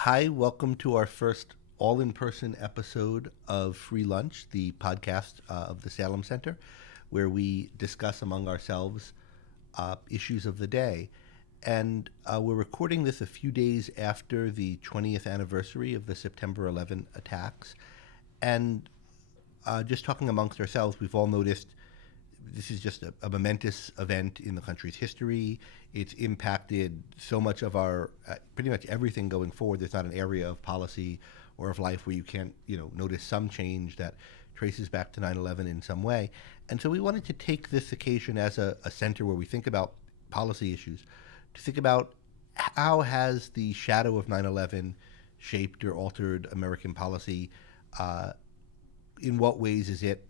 Hi, welcome to our first all in person episode of Free Lunch, the podcast of the Salem Center, where we discuss among ourselves issues of the day. And we're recording this a few days after the 20th anniversary of the September 11 attacks. And just talking amongst ourselves, we've all noticed this is just a momentous event in the country's history. It's impacted so much of our, pretty much everything going forward. There's not an area of policy or of life where you can't, notice some change that traces back to 9/11 in some way. And so we wanted to take this occasion as a center where we think about policy issues, to think about how has the shadow of 9/11 shaped or altered American policy. In what ways is it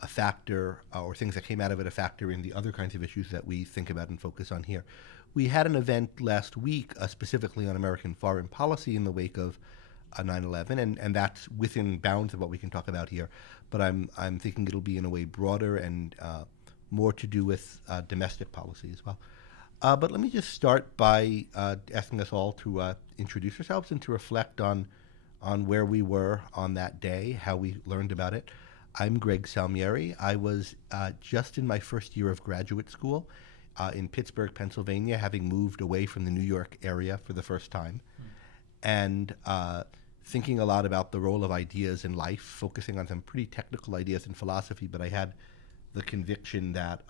a factor, or things that came out of it a factor in the other kinds of issues that we think about and focus on here? We had an event last week specifically on American foreign policy in the wake of 9/11, and that's within bounds of what we can talk about here. But I'm thinking it'll be in a way broader and more to do with domestic policy as well. But let me just start by asking us all to introduce ourselves and to reflect on where we were on that day, how we learned about it. I'm Greg Salmieri. I was just in my first year of graduate school in Pittsburgh, Pennsylvania, having moved away from the New York area for the first time, and thinking a lot about the role of ideas in life, focusing on some pretty technical ideas in philosophy, but I had the conviction that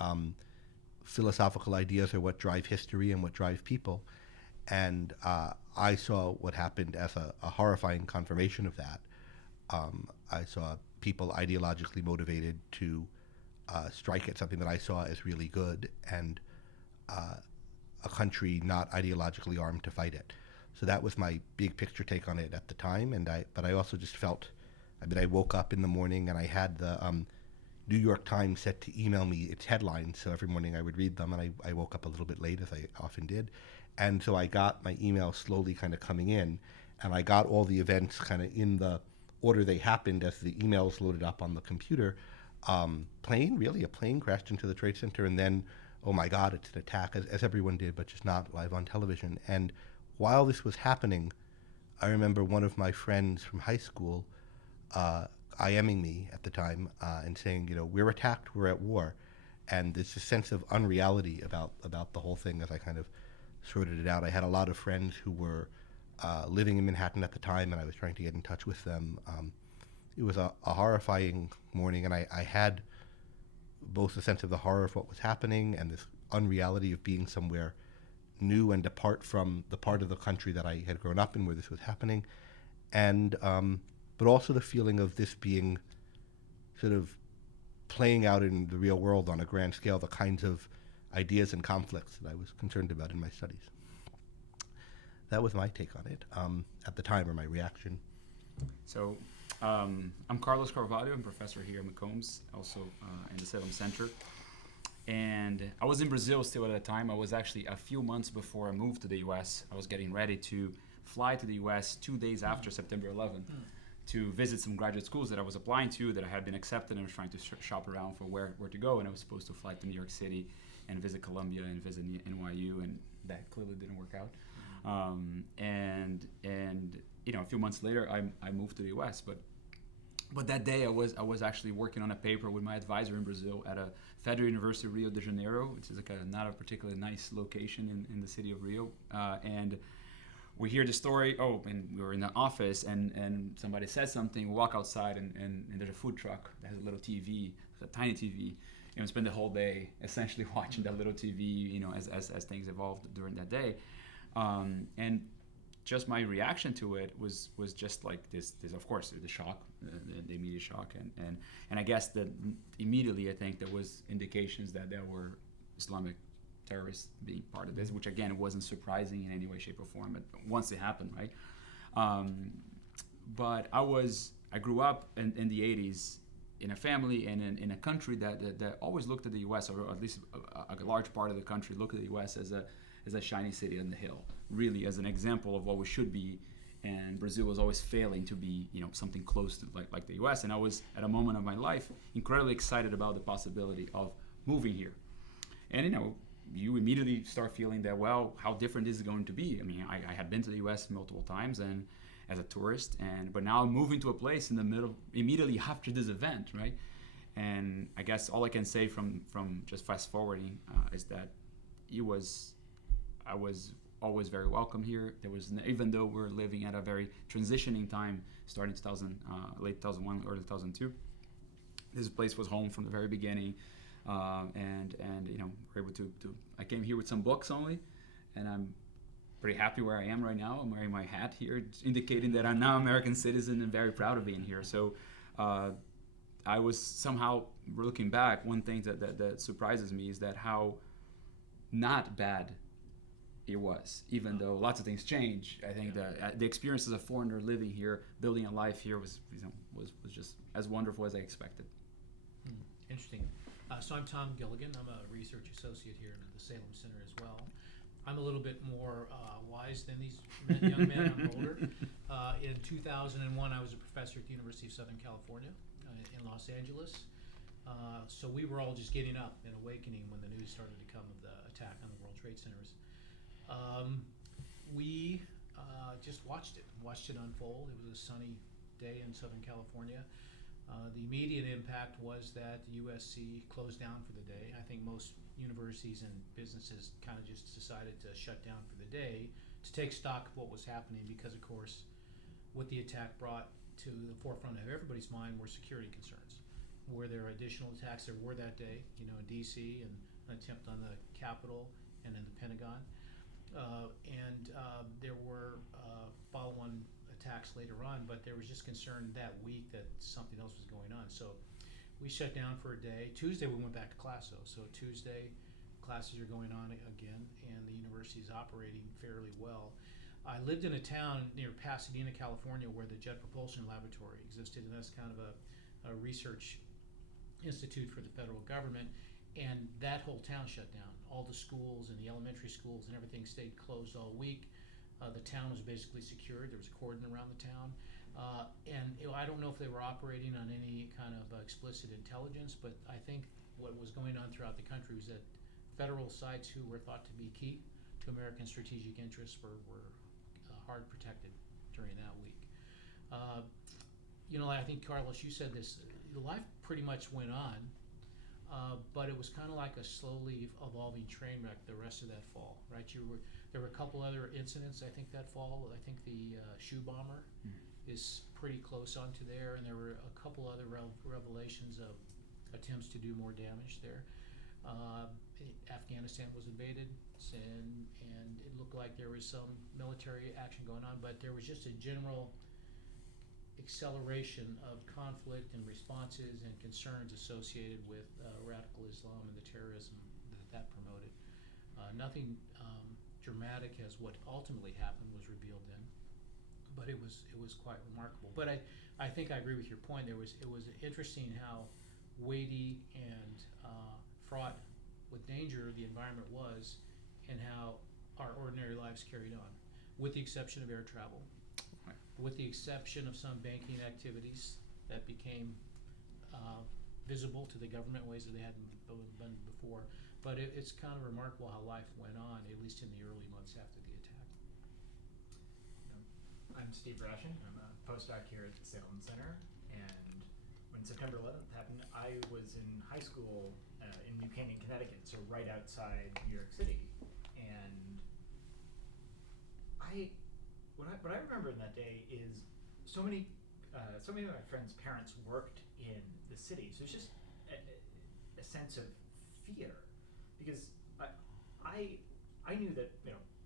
philosophical ideas are what drive history and what drive people. And I saw what happened as a horrifying confirmation of that. I saw people ideologically motivated to strike at something that I saw as really good, and a country not ideologically armed to fight it. So that was my big picture take on it at the time. But I also just felt, I woke up in the morning and I had the New York Times set to email me its headlines, so every morning I would read them, and I woke up a little bit late, as I often did. And so I got my email slowly kind of coming in, and I got all the events kind of in the order they happened as the emails loaded up on the computer. A plane crashed into the Trade Center, and then, oh my God, it's an attack, as everyone did, but just not live on television. And while this was happening, I remember one of my friends from high school IMing me at the time and saying, we're attacked, we're at war. And there's a sense of unreality about the whole thing as I kind of sorted it out. I had a lot of friends who were living in Manhattan at the time, and I was trying to get in touch with them. It was a horrifying morning, and I had both a sense of the horror of what was happening and this unreality of being somewhere new and apart from the part of the country that I had grown up in where this was happening. And but also the feeling of this being sort of playing out in the real world on a grand scale, the kinds of ideas and conflicts that I was concerned about in my studies. That was my take on it at the time, or my reaction. So, I'm Carlos Carvalho. I'm a professor here at McCombs, also in the Salem Center. And I was in Brazil still at the time. I was actually a few months before I moved to the U.S. I was getting ready to fly to the U.S. 2 days after September 11th to visit some graduate schools that I was applying to, that I had been accepted, and I was trying to shop around for where to go. And I was supposed to fly to New York City and visit Columbia and visit NYU, and that clearly didn't work out. And a few months later, I moved to the U.S. But that day, I was actually working on a paper with my advisor in Brazil at a Federal University of Rio de Janeiro, which is like not a particularly nice location in the city of Rio. And we hear the story. Oh, and we were in the office, and somebody said something. We walk outside, and there's a food truck that has a little TV, a tiny TV. We spend the whole day essentially watching that little TV, as things evolved during that day. And just my reaction to it was just like this of course, the shock, the immediate shock, and I guess that immediately I think there was indications that there were Islamic terrorists being part of this, which again wasn't surprising in any way, shape, or form. But once it happened, right? But I grew up in the 80s in a family and in a country that always looked at the U.S., or at least a large part of the country looked at the U.S. as a shiny city on the hill, really as an example of what we should be. And Brazil was always failing to be, something close to like the U.S. And I was at a moment of my life incredibly excited about the possibility of moving here. And you immediately start feeling that, well, how different is it going to be? I mean, I had been to the U.S. multiple times and as a tourist, but now I'm moving to a place in the middle, immediately after this event, right? And I guess all I can say from just fast forwarding is that I was always very welcome here. There was, even though we're living at a very transitioning time, starting 2000, late 2001, early 2002, this place was home from the very beginning. And we're able to I came here with some books only, and I'm pretty happy where I am right now. I'm wearing my hat here, indicating that I'm now an American citizen and very proud of being here. So I was somehow, looking back, one thing that surprises me is that how not bad it was, even though lots of things change. I think that the experience as a foreigner living here, building a life here was just as wonderful as I expected. Interesting. So I'm Tom Gilligan. I'm a research associate here at the Salem Center as well. I'm a little bit more wise than these young men. I'm older. In 2001, I was a professor at the University of Southern California in Los Angeles. So we were all just getting up and awakening when the news started to come of the attack on the World Trade Centers. We just watched it unfold. It was a sunny day in Southern California. The immediate impact was that the USC closed down for the day. I think most universities and businesses kind of just decided to shut down for the day to take stock of what was happening, because of course what the attack brought to the forefront of everybody's mind were security concerns. Were there additional attacks? There were that day, in DC, and an attempt on the Capitol and in the Pentagon. There were follow-on attacks later on, but there was just concern that week that something else was going on. So we shut down for a day. Tuesday we went back to class though. So Tuesday classes are going on again, and the university is operating fairly well. I lived in a town near Pasadena, California, where the Jet Propulsion Laboratory existed, and that's kind of a research institute for the federal government. And that whole town shut down. All the schools and the elementary schools and everything stayed closed all week. The town was basically secured. There was a cordon around the town. I don't know if they were operating on any kind of explicit intelligence, but I think what was going on throughout the country was that federal sites who were thought to be key to American strategic interests were hard protected during that week. I think, Carlos, you said this, life pretty much went on, but it was kind of like a slowly evolving train wreck the rest of that fall, right? There were a couple other incidents, I think, that fall. I think the shoe bomber is pretty close onto there, and there were a couple other revelations of attempts to do more damage there. Afghanistan was invaded, and it looked like there was some military action going on, but there was just a general acceleration of conflict and responses and concerns associated with radical Islam and the terrorism that promoted. Nothing dramatic as what ultimately happened was revealed then, but it was quite remarkable. But I think I agree with your point. It was interesting how weighty and fraught with danger the environment was, and how our ordinary lives carried on, with the exception of air travel, with the exception of some banking activities that became visible to the government in ways that they hadn't been before. But it's kind of remarkable how life went on, at least in the early months after the attack. I'm Steve Rashin. I'm a postdoc here at the Salem Center, and when September 11th happened, I was in high school in New Canaan, Connecticut, so right outside New York City. And what I remember in that day is so many of my friends' parents worked in the city, so it's just a sense of fear, because I knew that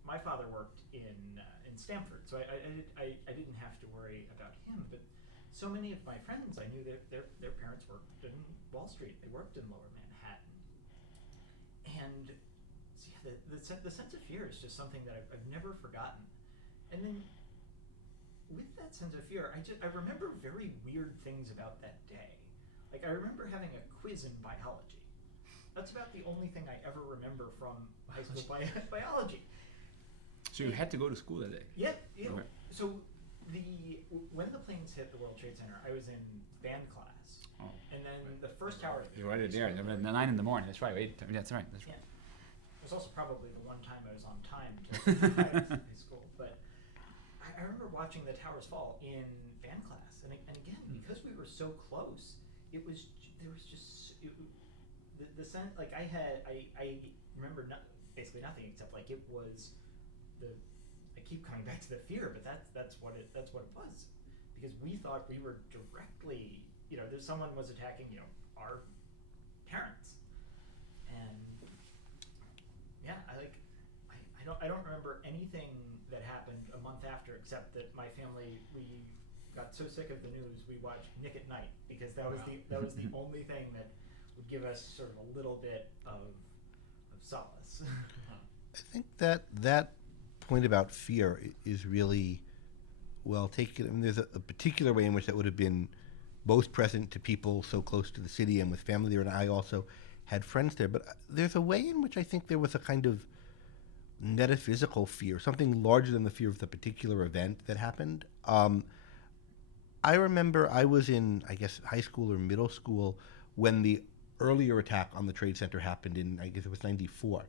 my father worked in Stamford, so I didn't have to worry about him. But so many of my friends, I knew that their parents worked in Wall Street. They worked in Lower Manhattan, and so yeah, the sense of fear is just something that I've never forgotten. And then with that sense of fear, I remember very weird things about that day. Like, I remember having a quiz in biology. That's about the only thing I ever remember from high school biology. So you had to go to school that day? Yeah. Okay. So when the planes hit the World Trade Center, I was in band class. Oh. And then the first tower. You were right there. 9 in the morning. That's right. That's right. Yeah. It was also probably the one time I was on time to high school. But I remember watching the towers fall in band class, and again, because we were so close, it was there was just the sense, like I remember basically nothing except like it was the I keep coming back to the fear, but that's what it was, because we thought we were directly, there's someone was attacking our parents, and yeah, I don't remember anything that happened a month after, except that my family, we got so sick of the news we watched Nick at Night, because that was the only thing that would give us sort of a little bit of solace. I think that point about fear is really well taken. I mean, there's a particular way in which that would have been most present to people so close to the city and with family there, and I also had friends there. But there's a way in which I think there was a kind of metaphysical fear, something larger than the fear of the particular event that happened. I remember I was in, I guess, high school or middle school when the earlier attack on the Trade Center happened in, I guess it was 94.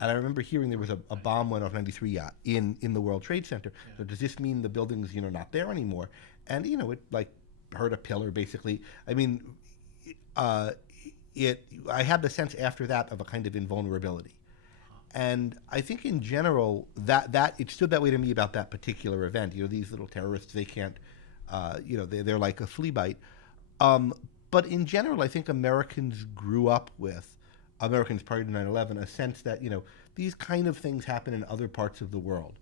And I remember hearing there was a bomb went off 93 in the World Trade Center. Yeah. So does this mean the building's, not there anymore? And, it like hurt a pillar basically. I mean, I had the sense after that of a kind of invulnerability. And I think in general that it stood that way to me about that particular event. These little terrorists, they can't, they're like a flea bite. But in general, I think Americans grew up with, Americans prior to 9/11, a sense that, these kind of things happen in other parts of the world.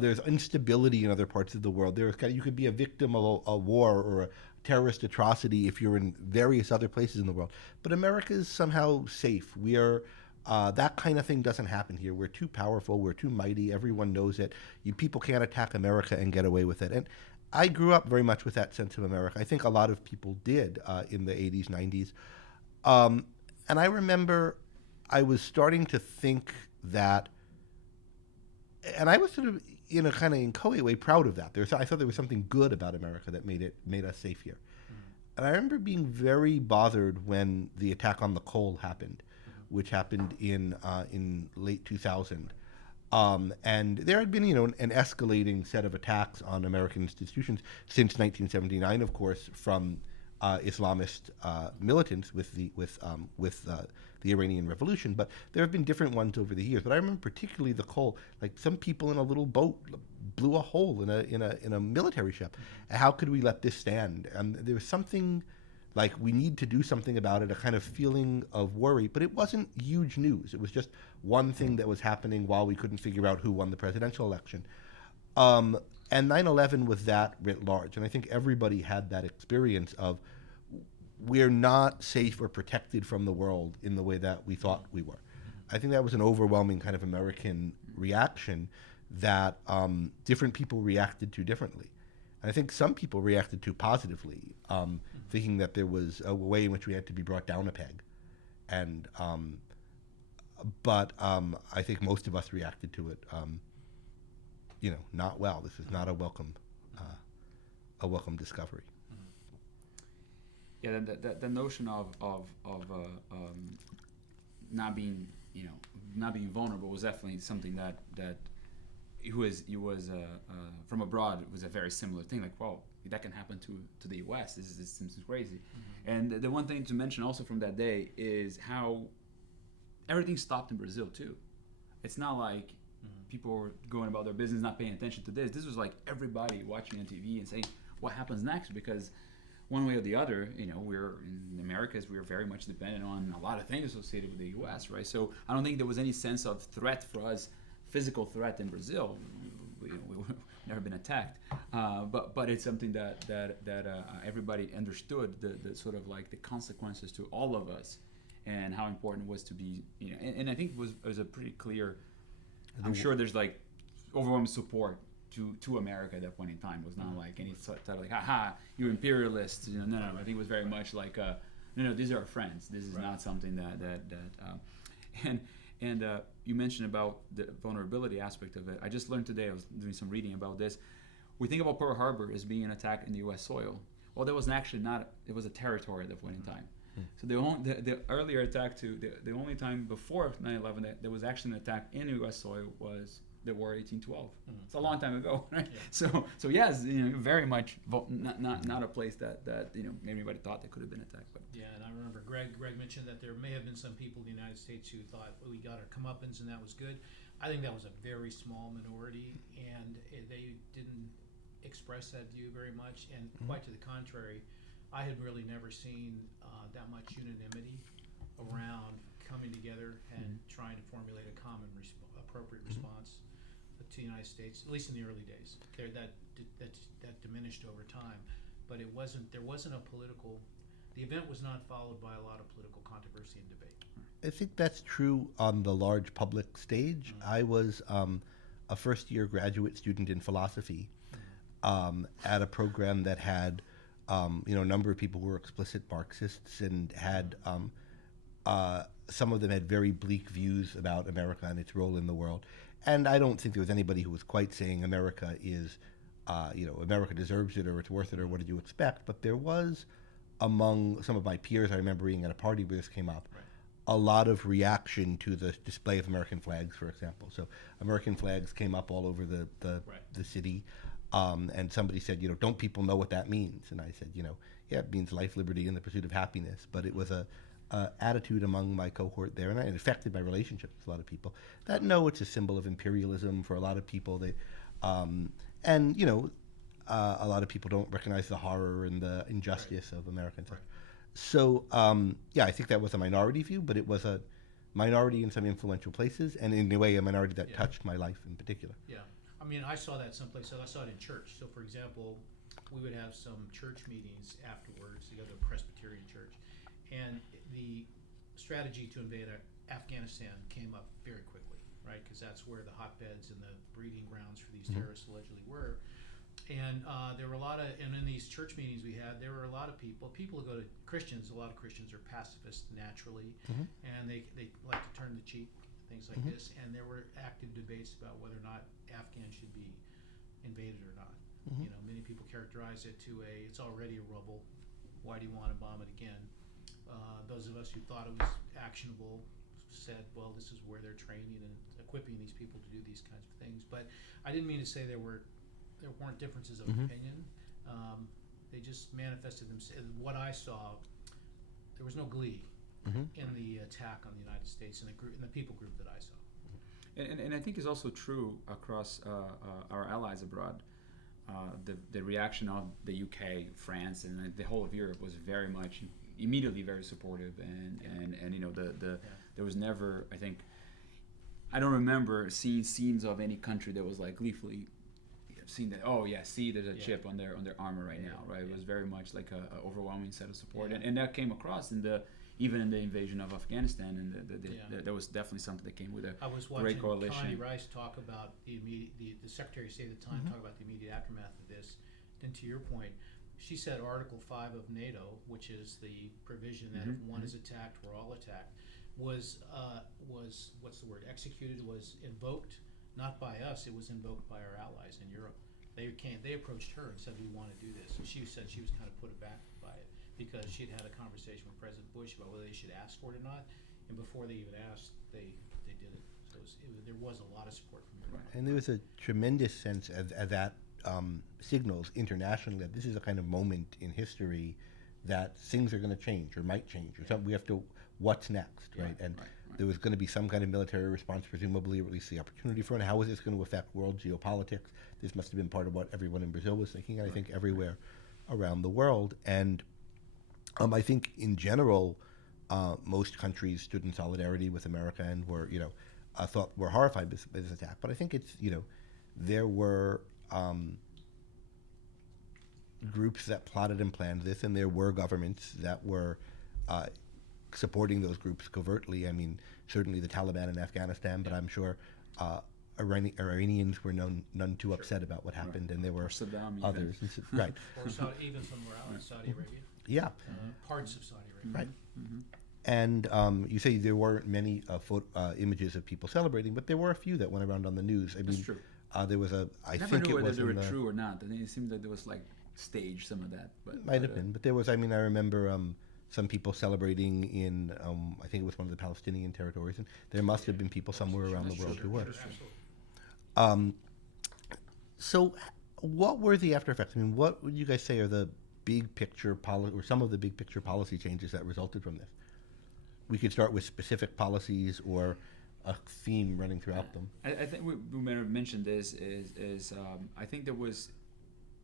There's instability in other parts of the world. You could be a victim of a war or a terrorist atrocity if you're in various other places in the world. But America is somehow safe. We are, that kind of thing doesn't happen here. We're too powerful. We're too mighty. Everyone knows it. People can't attack America and get away with it. And I grew up very much with that sense of America. I think a lot of people did in the 80s, 90s. And I remember I was starting to think that, and I was sort of in a kind of inchoate way proud of that. I thought there was something good about America that made us safe here. And I remember being very bothered when the attack on the Cole happened, which happened in late 2000. And there had been, an escalating set of attacks on American institutions since 1979, of course, from Islamist militants with the Iranian Revolution. But there have been different ones over the years. But I remember particularly the Cole, like some people in a little boat blew a hole in a military ship. How could we let this stand? And there was something like we need to do something about it, a kind of feeling of worry. But it wasn't huge news. It was just one thing that was happening while we couldn't figure out who won the presidential election. And 9/11 was that writ large. And I think everybody had that experience of we're not safe or protected from the world in the way that we thought we were. I think that was an overwhelming kind of American reaction that different people reacted to differently. And I think some people reacted to positively, thinking that there was a way in which we had to be brought down a peg. And but I think most of us reacted to it, not well. This is not a welcome discovery. Yeah, the notion of not being vulnerable was definitely something that he was from abroad. It was a very similar thing. Like, wow, that can happen to the U.S. This seems crazy. And the one thing to mention also from that day is how everything stopped in Brazil too. It's not like people were going about their business, not paying attention to this. This was like everybody watching on TV and saying, what happens next? Because one way or the other, we're in Americas, we're very much dependent on a lot of things associated with the U.S., right? So I don't think there was any sense of threat for us, physical threat in Brazil. We've never been attacked, but it's something that everybody understood the sort of like the consequences to all of us, and how important it was to be, and I think it was a pretty clear. I'm sure there's like overwhelming support to America at that point in time. It was not like any sort of like, haha, you're imperialists. No. I think it was very much like, no, these are our friends. This is not something and you mentioned about the vulnerability aspect of it. I just learned today, I was doing some reading about this. We think about Pearl Harbor as being an attack in the U.S. soil. Well, that was actually not, it was a territory at that point in time. So the earlier attack the only time before 9/11 that there was actually an attack in U.S. soil was the War 1812. It's a long time ago, right? Yeah. So yes, very much not a place that anybody thought they could have been attacked. But Yeah, and I remember Greg mentioned that there may have been some people in the United States who thought, well, we got our comeuppance and that was good. I think that was a very small minority, and they didn't express that view very much. And quite to the contrary, I had really never seen that much unanimity around coming together and trying to formulate a common appropriate response to the United States, at least in the early days. That diminished over time, but there wasn't a political. The event was not followed by a lot of political controversy and debate. I think that's true on the large public stage. I was a first-year graduate student in philosophy at a program that had a number of people who were explicit Marxists and had some of them had very bleak views about America and its role in the world. And I don't think there was anybody who was quite saying America is, America deserves it or it's worth it or what did you expect. But there was, among some of my peers, I remember being at a party where this came up, a lot of reaction to the display of American flags, for example. So American flags came up all over the city. And somebody said, don't people know what that means? And I said, yeah, it means life, liberty, and the pursuit of happiness. But it was a attitude among my cohort there, and it affected my relationships with a lot of people, that no, it's a symbol of imperialism for a lot of people. A lot of people don't recognize the horror and the injustice of Americans. Right. So, I think that was a minority view, but it was a minority in some influential places, and in a way, a minority that touched my life in particular. Yeah. I mean, I saw that someplace. So I saw it in church. So, for example, we would have some church meetings afterwards. You go to a Presbyterian church, and the strategy to invade Afghanistan came up very quickly, right? Because that's where the hotbeds and the breeding grounds for these terrorists allegedly were. And there were a lot of, and in these church meetings we had, there were a lot of people who go to Christians. A lot of Christians are pacifists naturally, and they like to turn the cheek, things like this. And there were active debates about whether or not Afghans should be invaded or not. Many people characterize it to it's already a rubble. Why do you want to bomb it again? Those of us who thought it was actionable said, well, this is where they're training and equipping these people to do these kinds of things. But I didn't mean to say there weren't differences of opinion. They just manifested themselves. What I saw, there was no glee in the attack on the United States in the people group that I saw. And I think it's also true across our allies abroad. The reaction of the UK, France, and the whole of Europe was very much immediately very supportive, and there was never, I don't remember seeing scenes of any country that was like gleefully seeing that, there's a chip on their armor right now, right? It was very much like a overwhelming set of support, and that came across even in the invasion of Afghanistan, and there was definitely something that came with a great coalition. I was watching Connie Rice talk about the Secretary of State at the time talk about the immediate aftermath of this. And to your point, she said Article 5 of NATO, which is the provision that if one is attacked, we're all attacked, was executed, was invoked, not by us, it was invoked by our allies in Europe. They approached her and said, we want to do this. And she said she was kind of put aback by it because she'd had a conversation with President Bush about whether they should ask for it or not. And before they even asked, they did it. So there was a lot of support from Europe. Right. And there was a tremendous sense of that signals internationally that this is a kind of moment in history that things are going to change or might change or something. We have to, what's next, right? And there was going to be some kind of military response, presumably, or at least the opportunity for it. How is this going to affect world geopolitics? This must have been part of what everyone in Brazil was thinking, and I think everywhere around the world. And I think in general, most countries stood in solidarity with America and were, were horrified by this attack. But I think it's, there were groups that plotted and planned this, and there were governments that were supporting those groups covertly. I mean, certainly the Taliban in Afghanistan, but I'm sure Iranians were none too upset about what happened, and there were others. Right. Or even somewhere else, Saudi Arabia. Yeah. Parts of Saudi Arabia. Right. And you say there weren't many images of people celebrating, but there were a few that went around on the news. I mean, that's true. There was a. I never knew whether they were true or not. I mean, it seemed like there was like staged some of that. But might have been, but there was. I mean, I remember some people celebrating in, I think it was one of the Palestinian territories, and there must have been people somewhere around the world who were. Absolutely. So, what were the after effects? I mean, what would you guys say are the big picture or some of the big picture policy changes that resulted from this? We could start with specific policies or a theme running throughout them. I think we may have mentioned this is I think there was,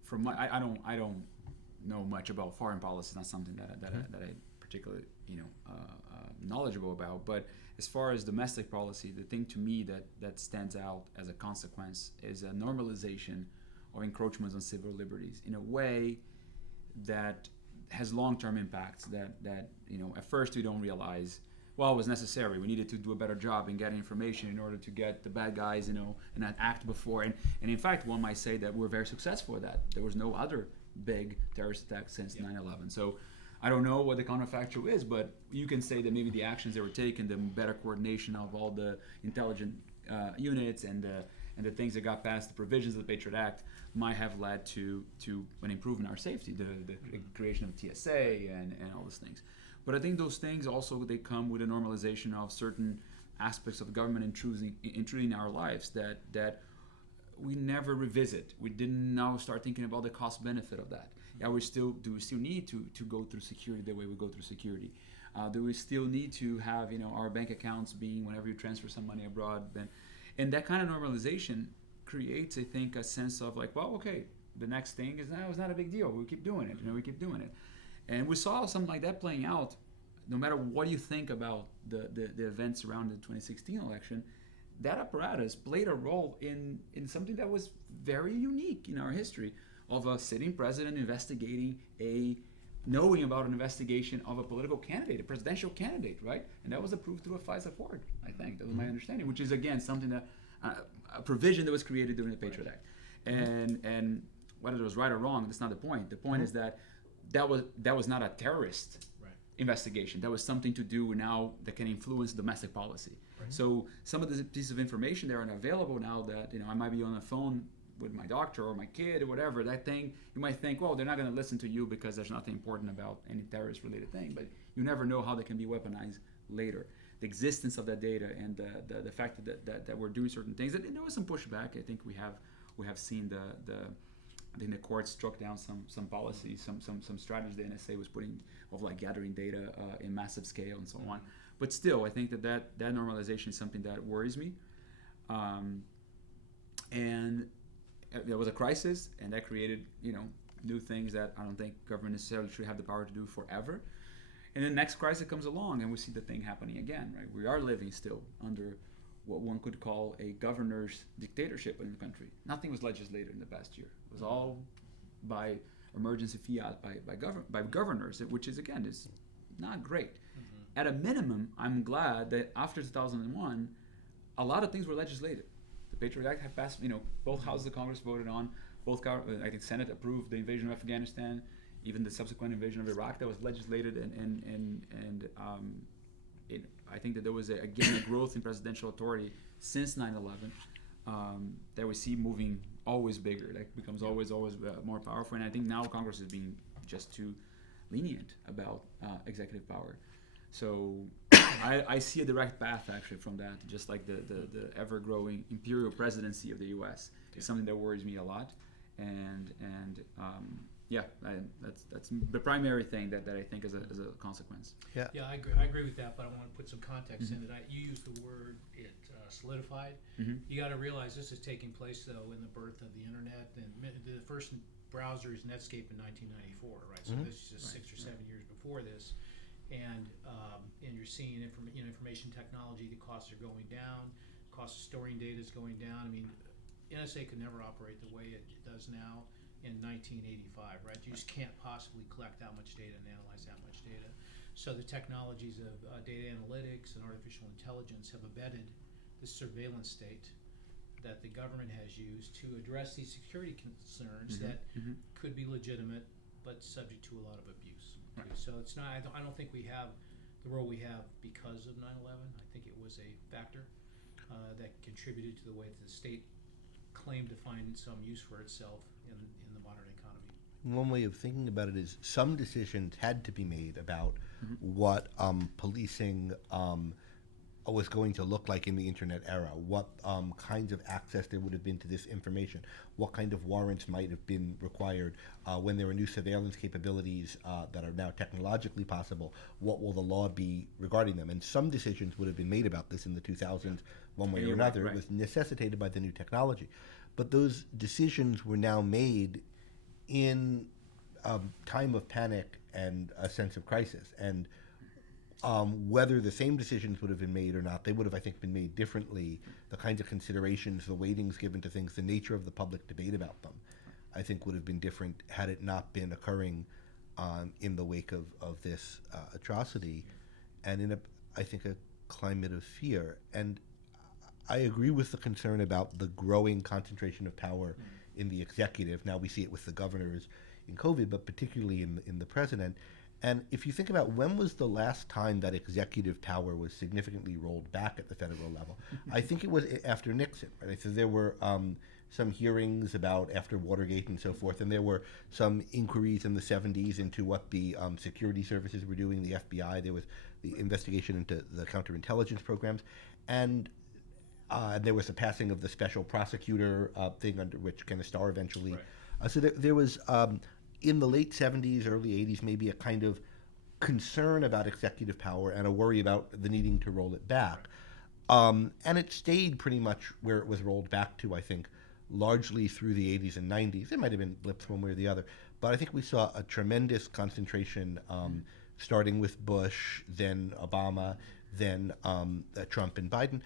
from my I don't know much about foreign policy. Not something that I particularly knowledgeable about. But as far as domestic policy, the thing to me that stands out as a consequence is a normalization or encroachments on civil liberties in a way that has long-term impacts that at first we don't realize. Well, it was necessary. We needed to do a better job in getting information in order to get the bad guys, and not act before. And in fact, one might say that we're very successful at that. There was no other big terrorist attack since 9/11. So I don't know what the counterfactual is, but you can say that maybe the actions that were taken, the better coordination of all the intelligent units and the things that got past the provisions of the Patriot Act might have led to an improvement in our safety, the creation of TSA and all those things. But I think those things also, they come with a normalization of certain aspects of government intruding in our lives that we never revisit. We didn't now start thinking about the cost benefit of that. Yeah, do we still need to go through security the way we go through security? Do we still need to have our bank accounts being whenever you transfer some money abroad? And that kind of normalization creates, I think, a sense of like, well, okay, the next thing is now it's not a big deal. We keep doing it. We keep doing it. And we saw something like that playing out. No matter what you think about the events around the 2016 election, that apparatus played a role in something that was very unique in our history, of a sitting president knowing about an investigation of a political candidate, a presidential candidate, right? And that was approved through a Fisa Court, I think. That was my understanding, which is, again, something that, a provision that was created during the Patriot Act. And whether it was right or wrong, that's not the point. The point is that was not a terrorist investigation. That was something to do now that can influence domestic policy. Right. So some of the pieces of information that are available now that I might be on the phone with my doctor or my kid or whatever, that thing, you might think, well, they're not going to listen to you because there's nothing important about any terrorist-related thing, but you never know how they can be weaponized later. The existence of that data and the fact that we're doing certain things, and there was some pushback. I think we have seen I think the court struck down some policies, some strategies the NSA was putting of like gathering data in massive scale and so on. But still, I think that normalization is something that worries me. And there was a crisis, and that created new things that I don't think government necessarily should have the power to do forever. And then next crisis comes along, and we see the thing happening again. Right? We are living still under what one could call a governor's dictatorship in the country. Nothing was legislated in the past year. It was all by emergency fiat by governors, which is, again, is not great. Mm-hmm. At a minimum, I'm glad that after 2001, a lot of things were legislated. The Patriot Act had passed, both houses of Congress voted on, I think Senate approved the invasion of Afghanistan, even the subsequent invasion of Iraq that was legislated, and I think that there was, again, a growth in presidential authority since 9/11 that we see moving always bigger. That becomes always more powerful. And I think now Congress is being just too lenient about executive power. So I see a direct path, actually, from that, just like the ever-growing imperial presidency of the U.S. is something that worries me a lot. That's the primary thing that I think is a consequence. Yeah, I agree with that, but I want to put some context in it. You used the word solidified. Mm-hmm. You got to realize this is taking place, though, in the birth of the internet. And the first browser is Netscape in 1994, right? So this is just 6 or 7 years before this. And you're seeing information technology, the costs are going down, cost of storing data is going down. I mean, NSA could never operate the way it does now in 1985, right? You just can't possibly collect that much data and analyze that much data. So the technologies of data analytics and artificial intelligence have embedded the surveillance state that the government has used to address these security concerns that could be legitimate but subject to a lot of abuse. Right. So it's not. I don't think we have the role we have because of 9/11. I think it was a factor that contributed to the way that the state claimed to find some use for itself in the modern economy. One way of thinking about it is some decisions had to be made about what policing was going to look like in the internet era, what kinds of access there would have been to this information, what kind of warrants might have been required when there were new surveillance capabilities that are now technologically possible. What will the law be regarding them? And some decisions would have been made about this in the 2000s, one way And or you're another. right. It was necessitated by the new technology. But those decisions were now made in a time of panic and a sense of crisis. And whether the same decisions would have been made or not, they would have, I think, been made differently. The kinds of considerations, the weightings given to things, the nature of the public debate about them, I think would have been different had it not been occurring in the wake of this atrocity, and in I think, a climate of fear. And I agree with the concern about the growing concentration of power in the executive. Now we see it with the governors in COVID, but particularly in the president. And if you think about when was the last time that executive power was significantly rolled back at the federal level, I think it was after Nixon. Right? So there were some hearings about after Watergate and so forth, and there were some inquiries in the 70s into what the security services were doing, the FBI. There was the investigation into the counterintelligence programs, and there was the passing of the special prosecutor thing under which Kenneth Starr eventually. Right. So there was in the late 70s, early 80s, maybe a kind of concern about executive power and a worry about the needing to roll it back. And it stayed pretty much where it was rolled back to, I think, largely through the 80s and 90s. There might have been blips one way or the other, but I think we saw a tremendous concentration, starting with Bush, then Obama, then Trump and Biden.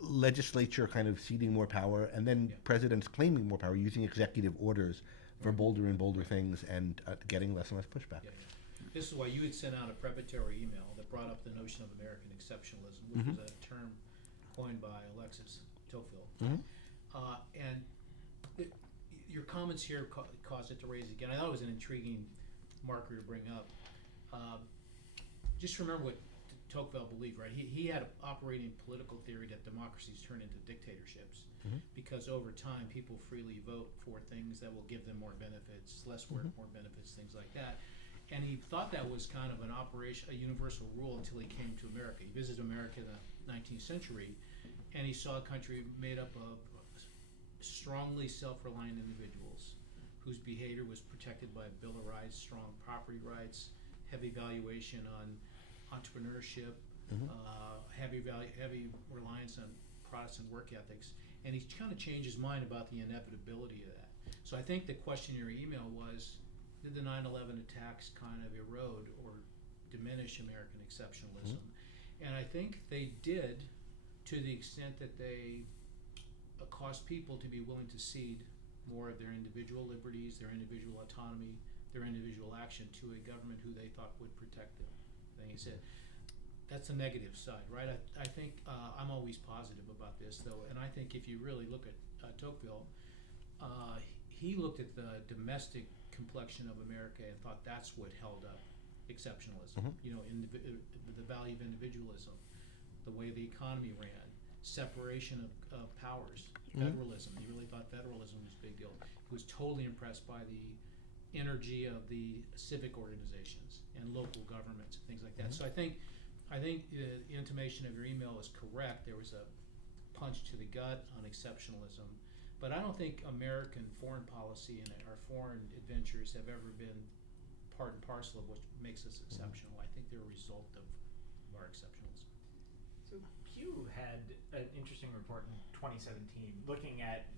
Legislature kind of ceding more power, and then presidents claiming more power, using executive orders for bolder and bolder things, and getting less and less pushback. This is why you had sent out a preparatory email that brought up the notion of American exceptionalism, which was a term coined by Alexis Tocqueville. And your comments here caused it to raise again. I thought it was an intriguing marker to bring up. Just remember what Tocqueville believed, right? He had an operating political theory that democracies turn into dictatorships because over time people freely vote for things that will give them more benefits, less work, more benefits, things like that. And he thought that was kind of a universal rule until he came to America. He visited America in the 19th century, and he saw a country made up of strongly self-reliant individuals whose behavior was protected by a Bill of Rights, strong property rights, heavy valuation on entrepreneurship, heavy reliance on Protestant work ethics, and he kind of changed his mind about the inevitability of that. So I think the question in your email was, did the 9/11 attacks kind of erode or diminish American exceptionalism? And I think they did, to the extent that they caused people to be willing to cede more of their individual liberties, their individual autonomy, their individual action to a government who they thought would protect them. Then he said, that's a negative side, right? I think I'm always positive about this, though, and I think if you really look at Tocqueville, he looked at the domestic complexion of America and thought that's what held up exceptionalism. You know, the value of individualism, the way the economy ran, separation of powers, federalism. He really thought federalism was a big deal. He was totally impressed by the energy of the civic organizations and local governments and things like that. So I think the intimation of your email is correct. There was a punch to the gut on exceptionalism, but I don't think American foreign policy and our foreign adventures have ever been part and parcel of what makes us exceptional. I think they're a result of our exceptionalism. So Pew had an interesting report in 2017 looking at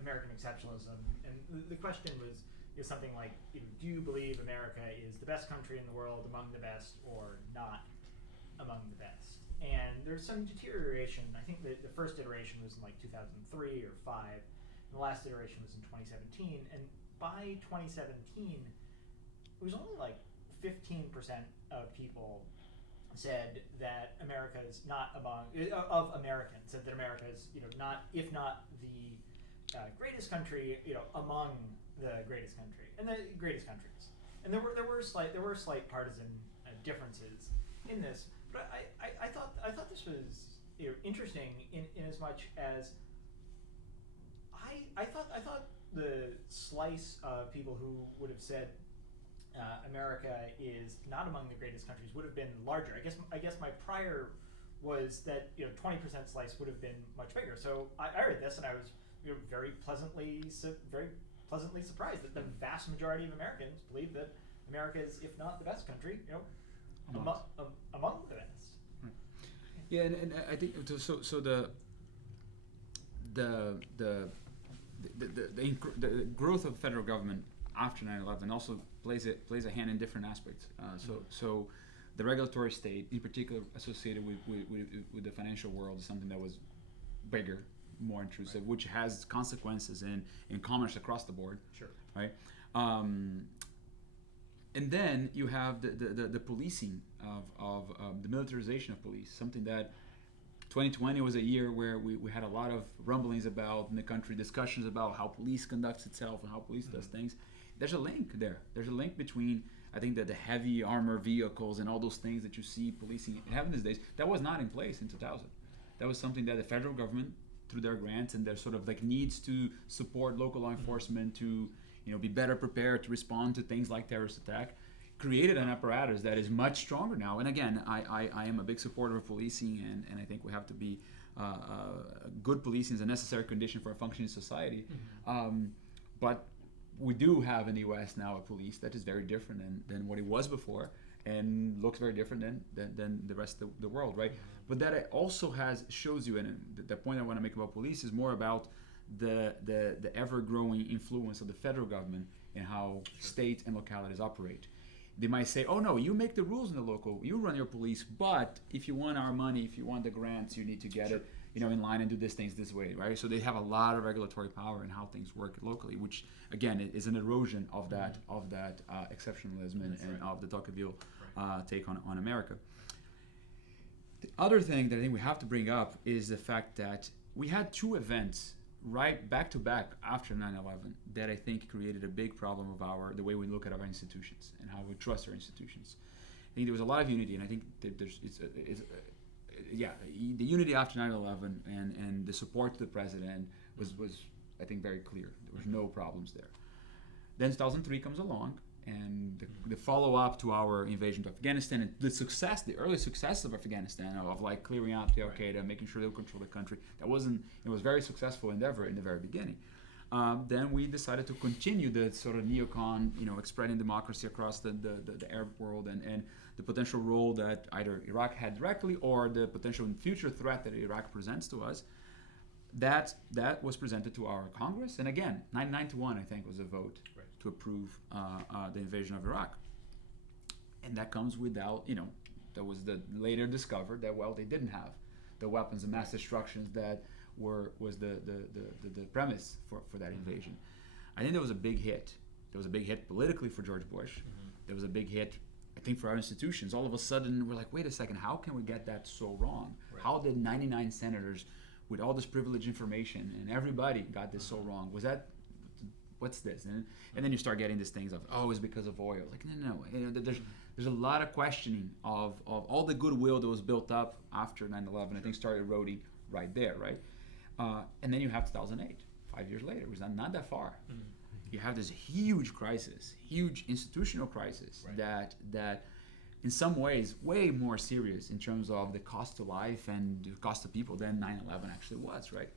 American exceptionalism, and the question was something like, do you believe America is the best country in the world, among the best, or not among the best? And there's some deterioration. I think that the first iteration was in like 2003 or 5, and the last iteration was in 2017. And by 2017, it was only like 15% of people said that America is not among of Americans said that America is not, if not the greatest country, among the greatest country and the greatest countries. And there were slight partisan differences in this, but I thought this was interesting in as much as I thought the slice of people who would have said America is not among the greatest countries would have been larger. I guess my prior was that 20% slice would have been much bigger. So I read this and I was very pleasantly surprised that the vast majority of Americans believe that America is, if not the best country, among the best. Yeah, and I think so. The growth of federal government after 9/11 also plays a hand in different aspects. So the regulatory state, in particular, associated with the financial world, is something that was bigger, more intrusive, right, which has consequences in commerce across the board. Sure. Right. And then you have the policing of the militarization of police, something that 2020 was a year where we had a lot of rumblings about in the country, discussions about how police conducts itself and how police does things. There's a link there. There's a link between, I think, that the heavy armor vehicles and all those things that you see policing having these days, that was not in place in 2000. That was something that the federal government, through their grants and their sort of like needs to support local law enforcement to be better prepared to respond to things like terrorist attack, created an apparatus that is much stronger now. And again, I am a big supporter of policing, and I think we have to be good policing is a necessary condition for a functioning society. But we do have in the U.S. now a police that is very different than what it was before, and looks very different than the rest of the world, right? But that it also shows you, and the point I want to make about police is more about the ever-growing influence of the federal government and how states and localities operate. They might say, oh no, you make the rules in the local, you run your police, but if you want our money, if you want the grants, you need to get it in line and do these things this way, right? So they have a lot of regulatory power in how things work locally, which again is an erosion of that exceptionalism and of the Tocqueville take on America. The other thing that I think we have to bring up is the fact that we had two events right back to back after 9/11 that I think created a big problem of the way we look at our institutions and how we trust our institutions. I think there was a lot of unity, and I think that the unity after 9/11 and the support to the president was I think very clear. There was no problems there. Then 2003 comes along, and the follow-up to our invasion of Afghanistan and the early success of Afghanistan of like clearing out the Al-Qaeda, making sure they would control the country. It was a very successful endeavor in the very beginning. Then we decided to continue the sort of neocon, spreading democracy across the Arab world and the potential role that either Iraq had directly or the potential future threat that Iraq presents to us. That was presented to our Congress, and again, 99-1, I think, was a vote to approve the invasion of Iraq. And that comes without, that was later discovered that, they didn't have the weapons of mass destruction that was the premise for that invasion. I think there was a big hit. There was a big hit politically for George Bush. There was a big hit, I think, for our institutions. All of a sudden, we're like, wait a second, how can we get that so wrong? How did 99 senators with all this privileged information and everybody got this so wrong? What's this? And then you start getting these things of, it's because of oil. Like, no. There's a lot of questioning of all the goodwill that was built up after 9/11. I think started eroding right there, right? And then you have 2008, 5 years later. It was not that far. You have this huge crisis, huge institutional crisis that in some ways way more serious in terms of the cost to life and the cost to people than 9/11 actually was, right?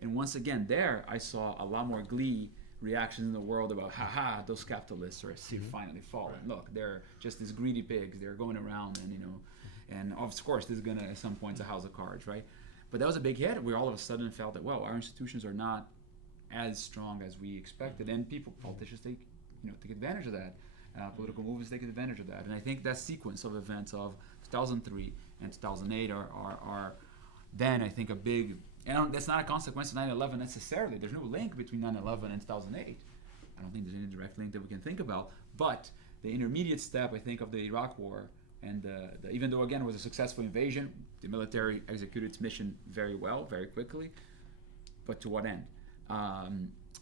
And once again, there I saw a lot more glee reactions in the world about, those capitalists are finally falling. Look, they're just these greedy pigs. They're going around and of course this is gonna at some point a house of cards, right? But that was a big hit. We all of a sudden felt that, our institutions are not as strong as we expected, and politicians take advantage of that. Political movements take advantage of that, and I think that sequence of events of 2003 and 2008 are then I think a big. And that's not a consequence of 9/11 necessarily. There's no link between 9/11 and 2008. I don't think there's any direct link that we can think about. But the intermediate step, I think, of the Iraq War, and even though, again, it was a successful invasion, the military executed its mission very well, very quickly. But to what end?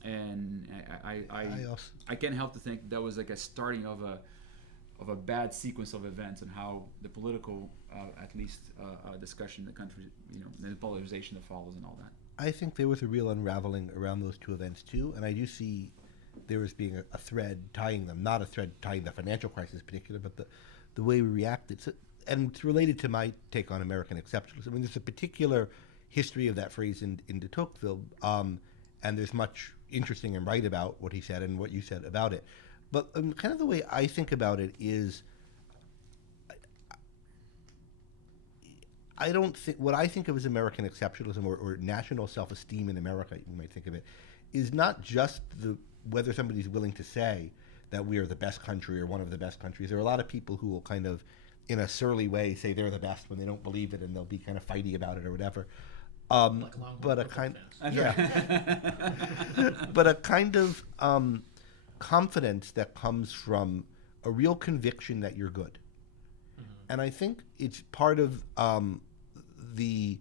And I can't help to think that was like a starting of a bad sequence of events and how the political, at least discussion in the country, the polarization that follows and all that. I think there was a real unraveling around those two events too, and I do see there as being a thread tying them, not a thread tying the financial crisis in particular, but the way we reacted. So, and it's related to my take on American exceptionalism. I mean, there's a particular history of that phrase in de Tocqueville, and there's much interesting and right about what he said and what you said about it. But kind of the way I think about it is, I don't think, what I think of as American exceptionalism or national self-esteem in America, you might think of it, is not just whether somebody's willing to say that we are the best country or one of the best countries. There are a lot of people who will kind of, in a surly way, say they're the best when they don't believe it, and they'll be kind of fighty about it or whatever. Like But a kind, fans. yeah, but a kind of confidence that comes from a real conviction that you're good. And I think it's part of the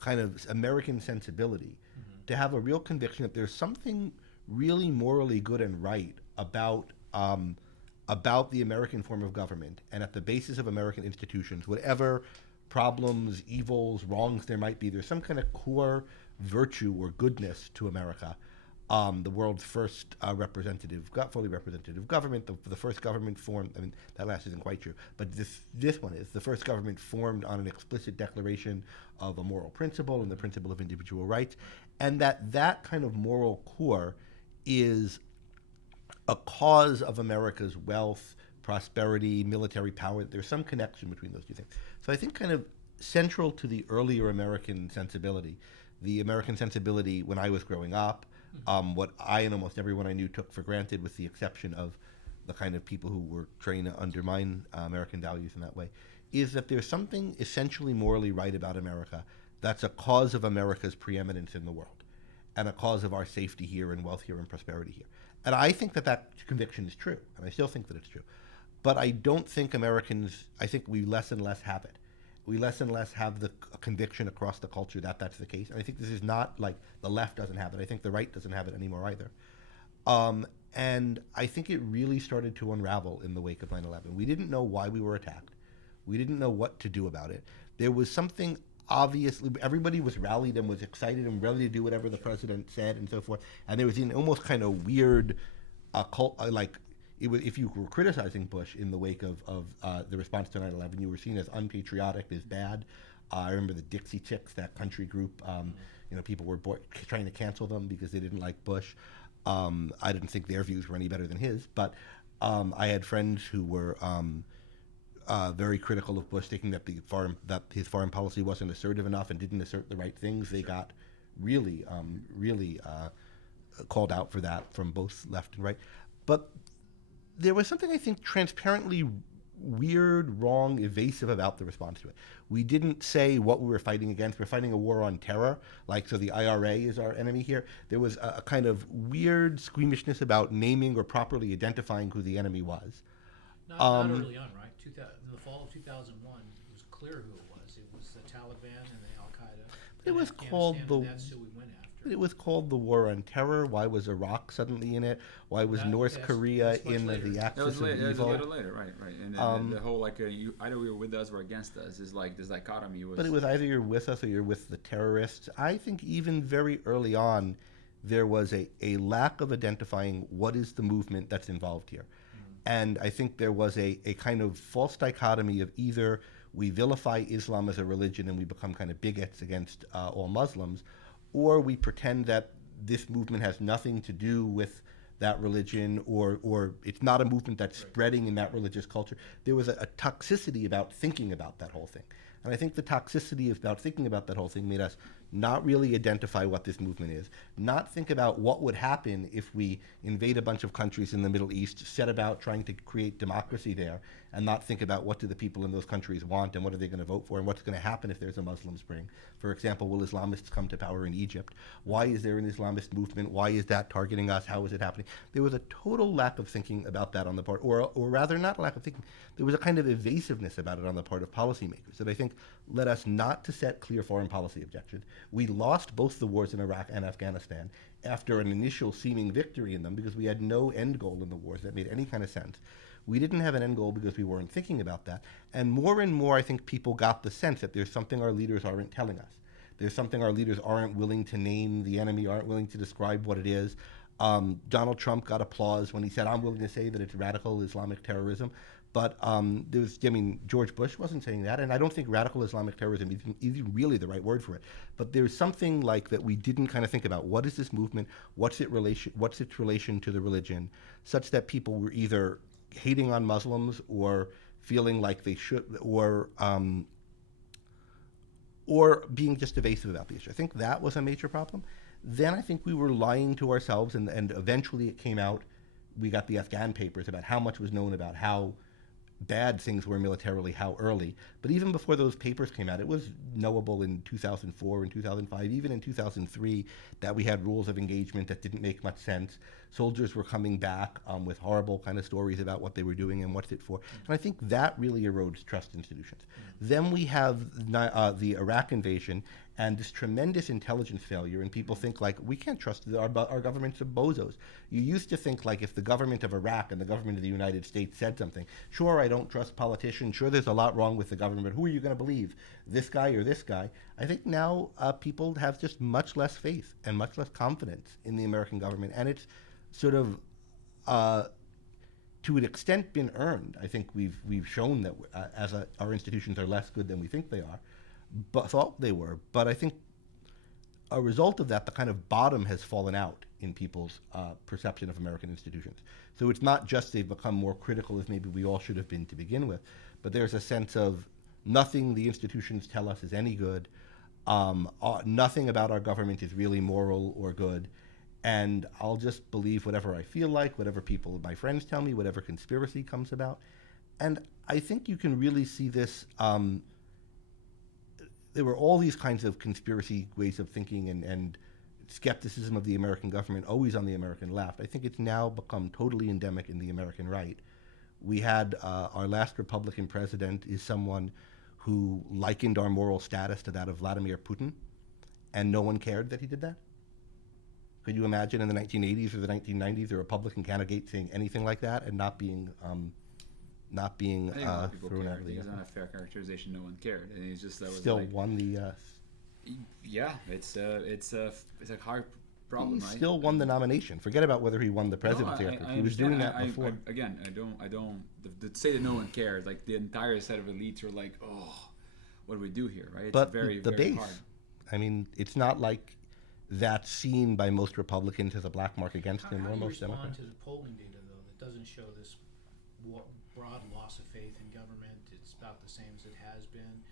kind of American sensibility to have a real conviction that there's something really morally good and right about the American form of government, and at the basis of American institutions, whatever problems, evils, wrongs there might be, there's some kind of core virtue or goodness to America. The world's first fully representative government, the first government formed, I mean, that last isn't quite true, but this one is the first government formed on an explicit declaration of a moral principle and the principle of individual rights, and that kind of moral core is a cause of America's wealth, prosperity, military power. There's some connection between those two things. So I think kind of central to the earlier American sensibility when I was growing up, what I and almost everyone I knew took for granted, with the exception of the kind of people who were trying to undermine American values in that way, is that there's something essentially morally right about America that's a cause of America's preeminence in the world and a cause of our safety here and wealth here and prosperity here. And I think that conviction is true, and I still think that it's true. But I don't think I think we less and less have it. We less and less have the conviction across the culture that that's the case. And I think this is not like the left doesn't have it. I think the right doesn't have it anymore either. And I think it really started to unravel in the wake of 9/11. We didn't know why we were attacked. We didn't know what to do about it. There was something obviously, everybody was rallied and was excited and ready to do whatever the president said and so forth. And there was an almost kind of weird if you were criticizing Bush in the wake of the response to 9/11, you were seen as unpatriotic, as bad. I remember the Dixie Chicks, that country group. People were trying to cancel them because they didn't like Bush. I didn't think their views were any better than his, but I had friends who were very critical of Bush, thinking that his foreign policy wasn't assertive enough and didn't assert the right things. They got really called out for that from both left and right. But there was something, I think, transparently weird, wrong, evasive about the response to it. We didn't say what we were fighting against. We're fighting a war on terror, so the IRA is our enemy here. There was a kind of weird squeamishness about naming or properly identifying who the enemy was. Not early on, right? In the fall of 2001, it was clear who it was. It was the Taliban and the Al-Qaeda. It was called that's who we went after. It was called the War on Terror. Why was Iraq suddenly in it? Why was North Korea in the axis of evil? That was a little later, right. And the whole either we were with us or against us is like this dichotomy. But it was either you're with us or you're with the terrorists. I think even very early on, there was a lack of identifying what is the movement that's involved here. And I think there was a kind of false dichotomy of either we vilify Islam as a religion and we become kind of bigots against all Muslims, or we pretend that this movement has nothing to do with that religion, or it's not a movement that's spreading in that religious culture. There was a toxicity about thinking about that whole thing. And I think the toxicity about thinking about that whole thing made us not really identify what this movement is, not think about what would happen if we invade a bunch of countries in the Middle East, set about trying to create democracy there, and not think about what do the people in those countries want and what are they going to vote for and what's going to happen if there's a Muslim spring. For example, will Islamists come to power in Egypt? Why is there an Islamist movement? Why is that targeting us? How is it happening? There was a total lack of thinking about that on the part, or rather not a lack of thinking, there was a kind of evasiveness about it on the part of policymakers that I think led us not to set clear foreign policy objectives. We lost both the wars in Iraq and Afghanistan after an initial seeming victory in them because we had no end goal in the wars that made any kind of sense. We didn't have an end goal because we weren't thinking about that. And more, I think people got the sense that there's something our leaders aren't telling us. There's something our leaders aren't willing to name the enemy, aren't willing to describe what it is. Donald Trump got applause when he said, "I'm willing to say that it's radical Islamic terrorism." But George Bush wasn't saying that, and I don't think radical Islamic terrorism is even really the right word for it. But there's something like that we didn't kind of think about. What is this movement? What's its relation to the religion? Such that people were either hating on Muslims or feeling like they should, or being just evasive about the issue. I think that was a major problem. Then I think we were lying to ourselves, and eventually it came out. We got the Afghan papers about how much was known about how bad things were militarily, how early. But even before those papers came out, it was knowable in 2004 and 2005, even in 2003, that we had rules of engagement that didn't make much sense. Soldiers were coming back with horrible kind of stories about what they were doing and what's it for. And I think that really erodes trust institutions. Then we have the Iraq invasion and this tremendous intelligence failure, and people think like, we can't trust our governments of bozos. You used to think like, if the government of Iraq and the government of the United States said something, sure, I don't trust politicians, sure, there's a lot wrong with the government, but who are you going to believe, this guy or this guy? I think now people have just much less faith and much less confidence in the American government, and it's sort of to an extent been earned. I think we've shown that our institutions are less good than we think they are, but thought they were. But I think a result of that, the kind of bottom has fallen out in people's perception of American institutions. So it's not just they've become more critical as maybe we all should have been to begin with, but there's a sense of nothing the institutions tell us is any good. Nothing about our government is really moral or good. And I'll just believe whatever I feel like, whatever people, my friends tell me, whatever conspiracy comes about. And I think you can really see this. There were all these kinds of conspiracy ways of thinking and skepticism of the American government, always on the American left. I think it's now become totally endemic in the American right. We had our last Republican president is someone who likened our moral status to that of Vladimir Putin, and no one cared that he did that. Could you imagine in the 1980s or the 1990s a Republican candidate saying anything like that and not being I think a lot of people thrown out cared. of the It's not a fair characterization. No one cared, and it's just that was still like, won the yeah, it's a hard problem, he right? still won the nomination. Forget about whether he won the presidency. I He was doing that understand. before. Again, I don't. To say that no one cared, like the entire set of elites are like, oh, what do we do here, right? It's But very, the very base, hard. I mean, it's not like that's seen by most Republicans as a black mark against him or How do you most respond Democrats. to the polling data, though, that doesn't show this broad loss of faith in government? It's about the same as it has been.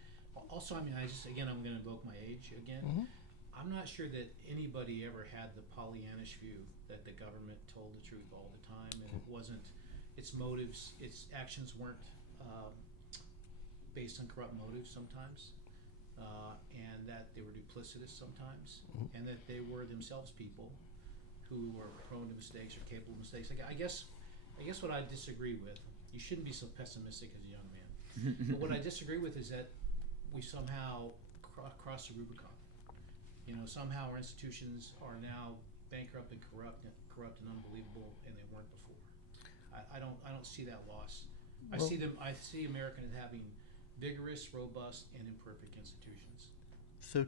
Also, I mean, I'm going to invoke my age again. Mhm. I'm not sure that anybody ever had the Pollyannish view that the government told the truth all the time, and it wasn't, its motives, its actions weren't based on corrupt motives sometimes, and that they were duplicitous sometimes, and that they were themselves people who were prone to mistakes or capable of mistakes. Like, I guess what I disagree with, you shouldn't be so pessimistic as a young man, but what I disagree with is that we somehow crossed the Rubicon. You know, somehow our institutions are now bankrupt and corrupt and unbelievable, and they weren't before. I don't see that loss. I see America as having vigorous, robust, and imperfect institutions. So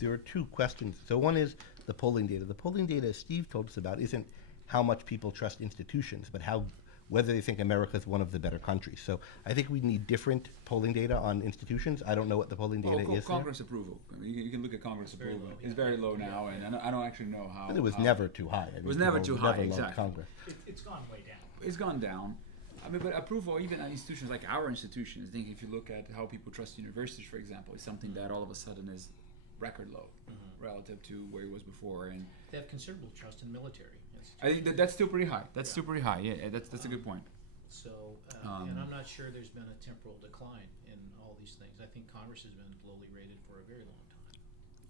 there are two questions. So one is the polling data. The polling data, as Steve told us about, isn't how much people trust institutions, but whether they think America is one of the better countries. So I think we need different polling data on institutions. I don't know what the polling data is. Congress approval. I mean, you can look at Congress It's very approval. low, It's yeah. very low now, and I don't actually know how. But it was how- never too high. I mean, was never people too high, never loved exactly. Congress. It's gone way down. It's gone down. I mean, but approval, even on institutions like our institutions, I think if you look at how people trust universities, for example, is something that all of a sudden is record low relative to where it was before. And They have considerable trust in military I think institutions. that's still pretty high. That's Yeah. still pretty high. Yeah, that's a good point. So, and I'm not sure there's been a temporal decline in all these things. I think Congress has been lowly rated for a very long time.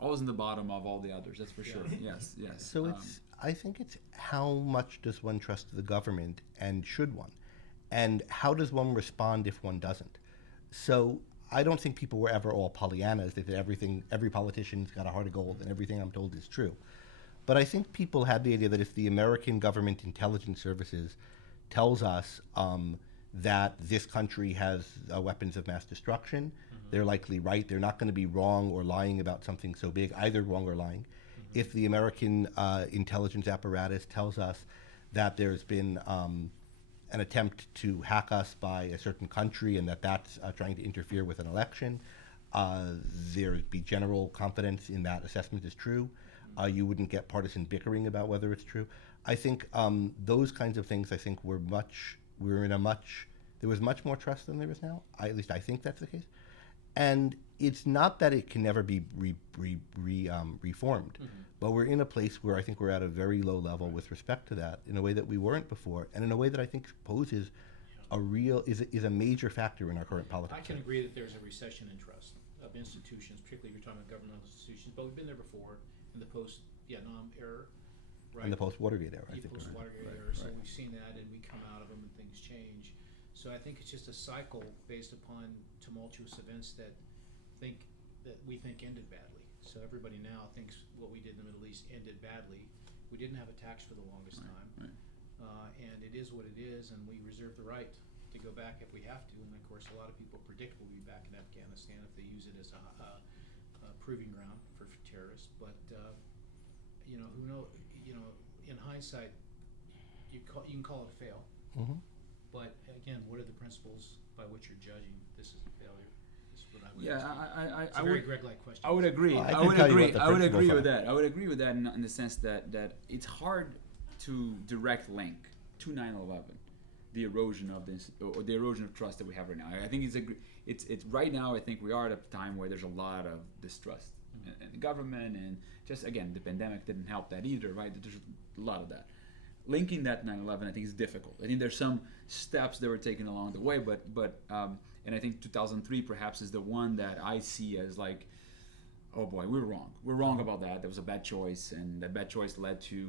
Always in the bottom of all the others, that's for sure. Yes, yes. So I think it's how much does one trust the government, and should one? And how does one respond if one doesn't? So I don't think people were ever all Pollyannas, that every politician's got a heart of gold and everything I'm told is true. But I think people had the idea that if the American government intelligence services tells us that this country has weapons of mass destruction, they're likely right. They're not going to be wrong or lying about something so big, either wrong or lying. if the American intelligence apparatus tells us that there's been an attempt to hack us by a certain country and that's trying to interfere with an election, there'd be general confidence in that assessment is true. You wouldn't get partisan bickering about whether it's true. I think those kinds of things, I think, there was much more trust than there is now. At least I think that's the case. And it's not that it can never be reformed, but we're in a place where I think we're at a very low level with respect to that in a way that we weren't before, and in a way that I think poses is a major factor in our current politics. I can agree that there's a recession in trust of institutions, particularly if you're talking about governmental institutions, but we've been there before in the post-Vietnam era, right? In the post-Watergate era, I think. Post-Watergate era, so we've seen that and we come out of them and things change. So I think it's just a cycle based upon tumultuous events that we think ended badly. So everybody now thinks what we did in the Middle East ended badly. We didn't have a tax for the longest time. Right. And it is what it is, and we reserve the right to go back if we have to. And of course, a lot of people predict we'll be back in Afghanistan if they use it as a proving ground for terrorists. But who knows? In hindsight, you can call it a fail. Mm-hmm. But again, what are the principles by which you're judging this is a failure? This is what I would. Yeah, it's a very Greg-like question. I would agree. Well, I would agree. I would agree with are. that. I would agree with that in the sense that it's hard to direct link to 9/11, the erosion of this or the erosion of trust that we have right now. I think it's right now. I think we are at a time where there's a lot of distrust in the government, and just again, the pandemic didn't help that either, right? There's a lot of that. Linking that 9/11, I think, is difficult. I think there's some steps that were taken along the way, but and I think 2003 perhaps is the one that I see as like, oh boy, we were wrong. We're wrong about that. That was a bad choice, and that bad choice led to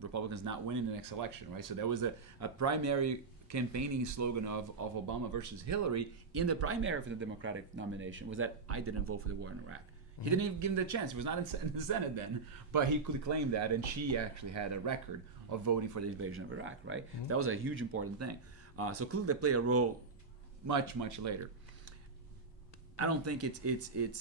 Republicans not winning the next election, right? So there was a primary campaigning slogan of Obama versus Hillary in the primary for the Democratic nomination was that I didn't vote for the war in Iraq. He didn't even give him the chance. He was not in the Senate then, but he could claim that, and she actually had a record of voting for the invasion of Iraq, right? Mm-hmm. That was a huge important thing. So clearly they play a role much later. I don't think it's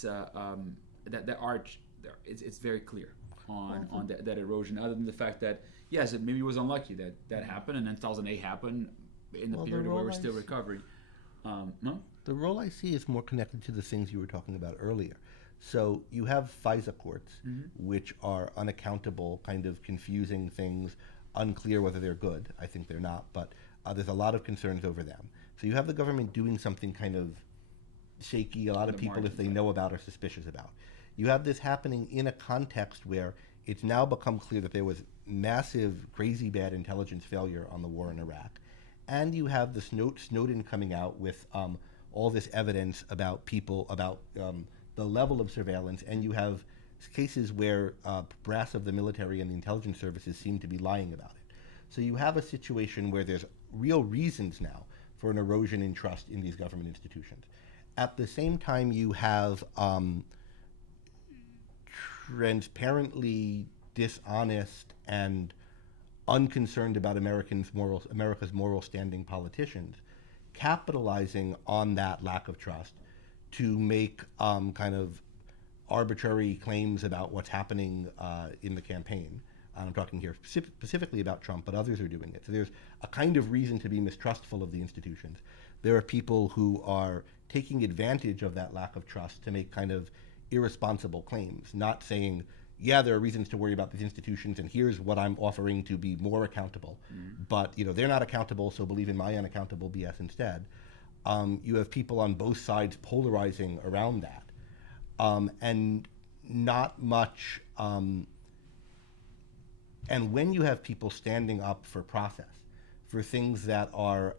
that arch. It's very clear on that erosion. Other than the fact that yes, maybe it was unlucky that happened, and then 2008 happened in the period where we're still recovering. No? The role I see is more connected to the things you were talking about earlier. So you have Fisa Courts, which are unaccountable, kind of confusing things, unclear whether they're good. I think they're not, but there's a lot of concerns over them. So you have the government doing something kind of shaky, a lot of people, if they know about, are suspicious about. You have this happening in a context where it's now become clear that there was massive, crazy bad intelligence failure on the war in Iraq. And you have this Snowden coming out with all this evidence about people, about the level of surveillance, and you have cases where brass of the military and the intelligence services seem to be lying about it. So you have a situation where there's real reasons now for an erosion in trust in these government institutions. At the same time, you have transparently dishonest and unconcerned about America's moral standing politicians capitalizing on that lack of trust to make kind of arbitrary claims about what's happening in the campaign. I'm talking here specifically about Trump, but others are doing it. So there's a kind of reason to be mistrustful of the institutions. There are people who are taking advantage of that lack of trust to make kind of irresponsible claims, not saying, yeah, there are reasons to worry about these institutions, and here's what I'm offering to be more accountable. But they're not accountable, so believe in my unaccountable BS instead. You have people on both sides polarizing around that, and not much. And when you have people standing up for process, for things that are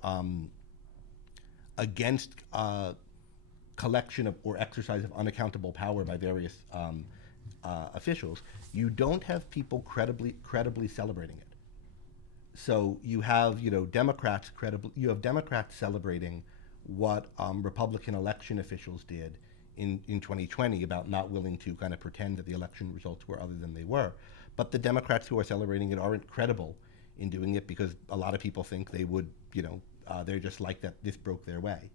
against collection of or exercise of unaccountable power by various officials, you don't have people credibly celebrating it. So you have Democrats celebrating what Republican election officials did in 2020 about not willing to kind of pretend that the election results were other than they were. But the Democrats who are celebrating it aren't credible in doing it because a lot of people think they would, they're just like that this broke their way.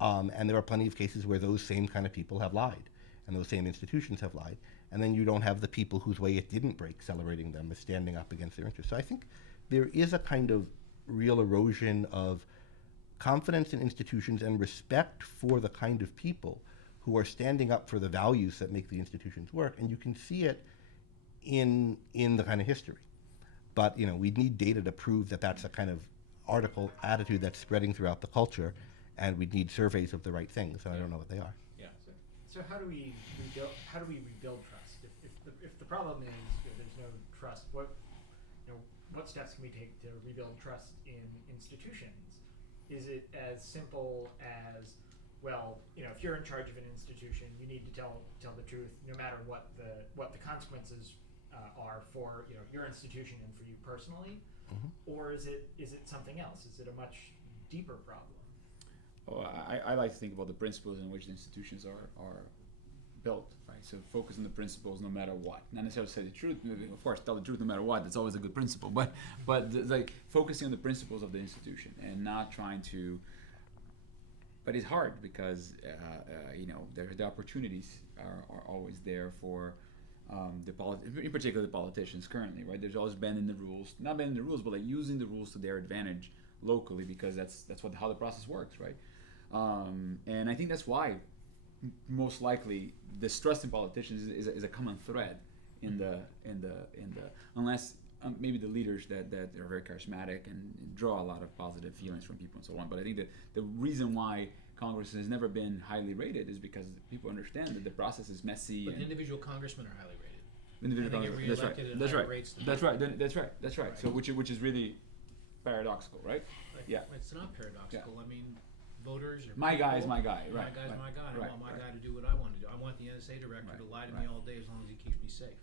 And there are plenty of cases where those same kind of people have lied. and those same institutions have lied. And then you don't have the people whose way it didn't break celebrating them as standing up against their interests. So I think there is a kind of real erosion of confidence in institutions and respect for the kind of people who are standing up for the values that make the institutions work. And you can see it in the kind of history. But we need data to prove that that's a kind of article attitude that's spreading throughout the culture, and we need surveys of the right things, and I don't know what they are. Yeah. So how do we rebuild trust? If the problem is there's no trust, what steps can we take to rebuild trust in institutions? Is it as simple as, well, if you're in charge of an institution, you need to tell the truth, no matter what the consequences are for your institution and for you personally, or is it something else? Is it a much deeper problem? Oh, I like to think about the principles in which the institutions are built, right? So focus on the principles no matter what. Not necessarily say the truth. Of course, tell the truth no matter what. That's always a good principle. But like focusing on the principles of the institution and not trying to. But it's hard because the opportunities are always there for in particular the politicians currently, right? There's always bending the rules, not bending the rules, but like using the rules to their advantage locally, because that's how the process works, right? And I think that's why most likely distrust in politicians is a common thread in the unless maybe the leaders that are very charismatic and draw a lot of positive feelings from people and so on. But I think that the reason why Congress has never been highly rated is because people understand that the process is messy. But individual congressmen are highly rated. Individual and they get congressmen. reelected That's at right. higher rates than That's right. So which is really paradoxical, right? Yeah. It's not paradoxical. I mean, voters are my guy people. is my guy, right? My guy's my guy. I right, want my right. guy to do what I want to do. I want the NSA director to lie to me all day as long as he keeps me safe.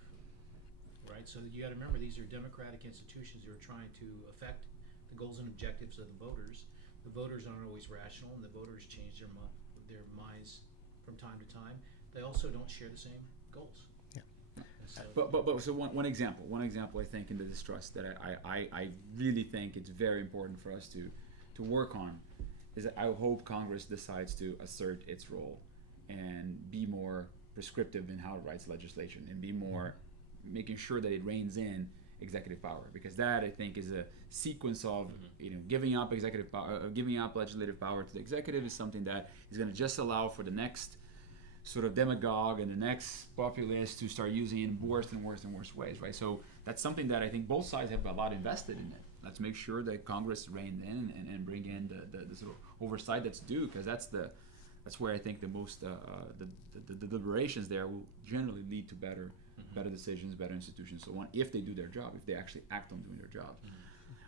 Right? So you got to remember, these are democratic institutions who are trying to affect the goals and objectives of the voters. The voters aren't always rational, and the voters change their minds from time to time. They also don't share the same goals. Yeah. So, But so one example I think in the distrust that I really think it's very important for us to work on is that I hope Congress decides to assert its role and be more prescriptive in how it writes legislation and be more making sure that it reins in executive power, because that I think is a sequence of giving up executive power, giving up legislative power to the executive is something that is going to just allow for the next sort of demagogue and the next populist to start using it in worse and worse and worse ways, right? So that's something that I think both sides have a lot invested in it. Let's make sure that Congress rein in and bring in the sort of oversight that's due, because that's where I think the most the deliberations there will generally lead to better decisions, better institutions, so on, if they do their job, if they actually act on doing their job.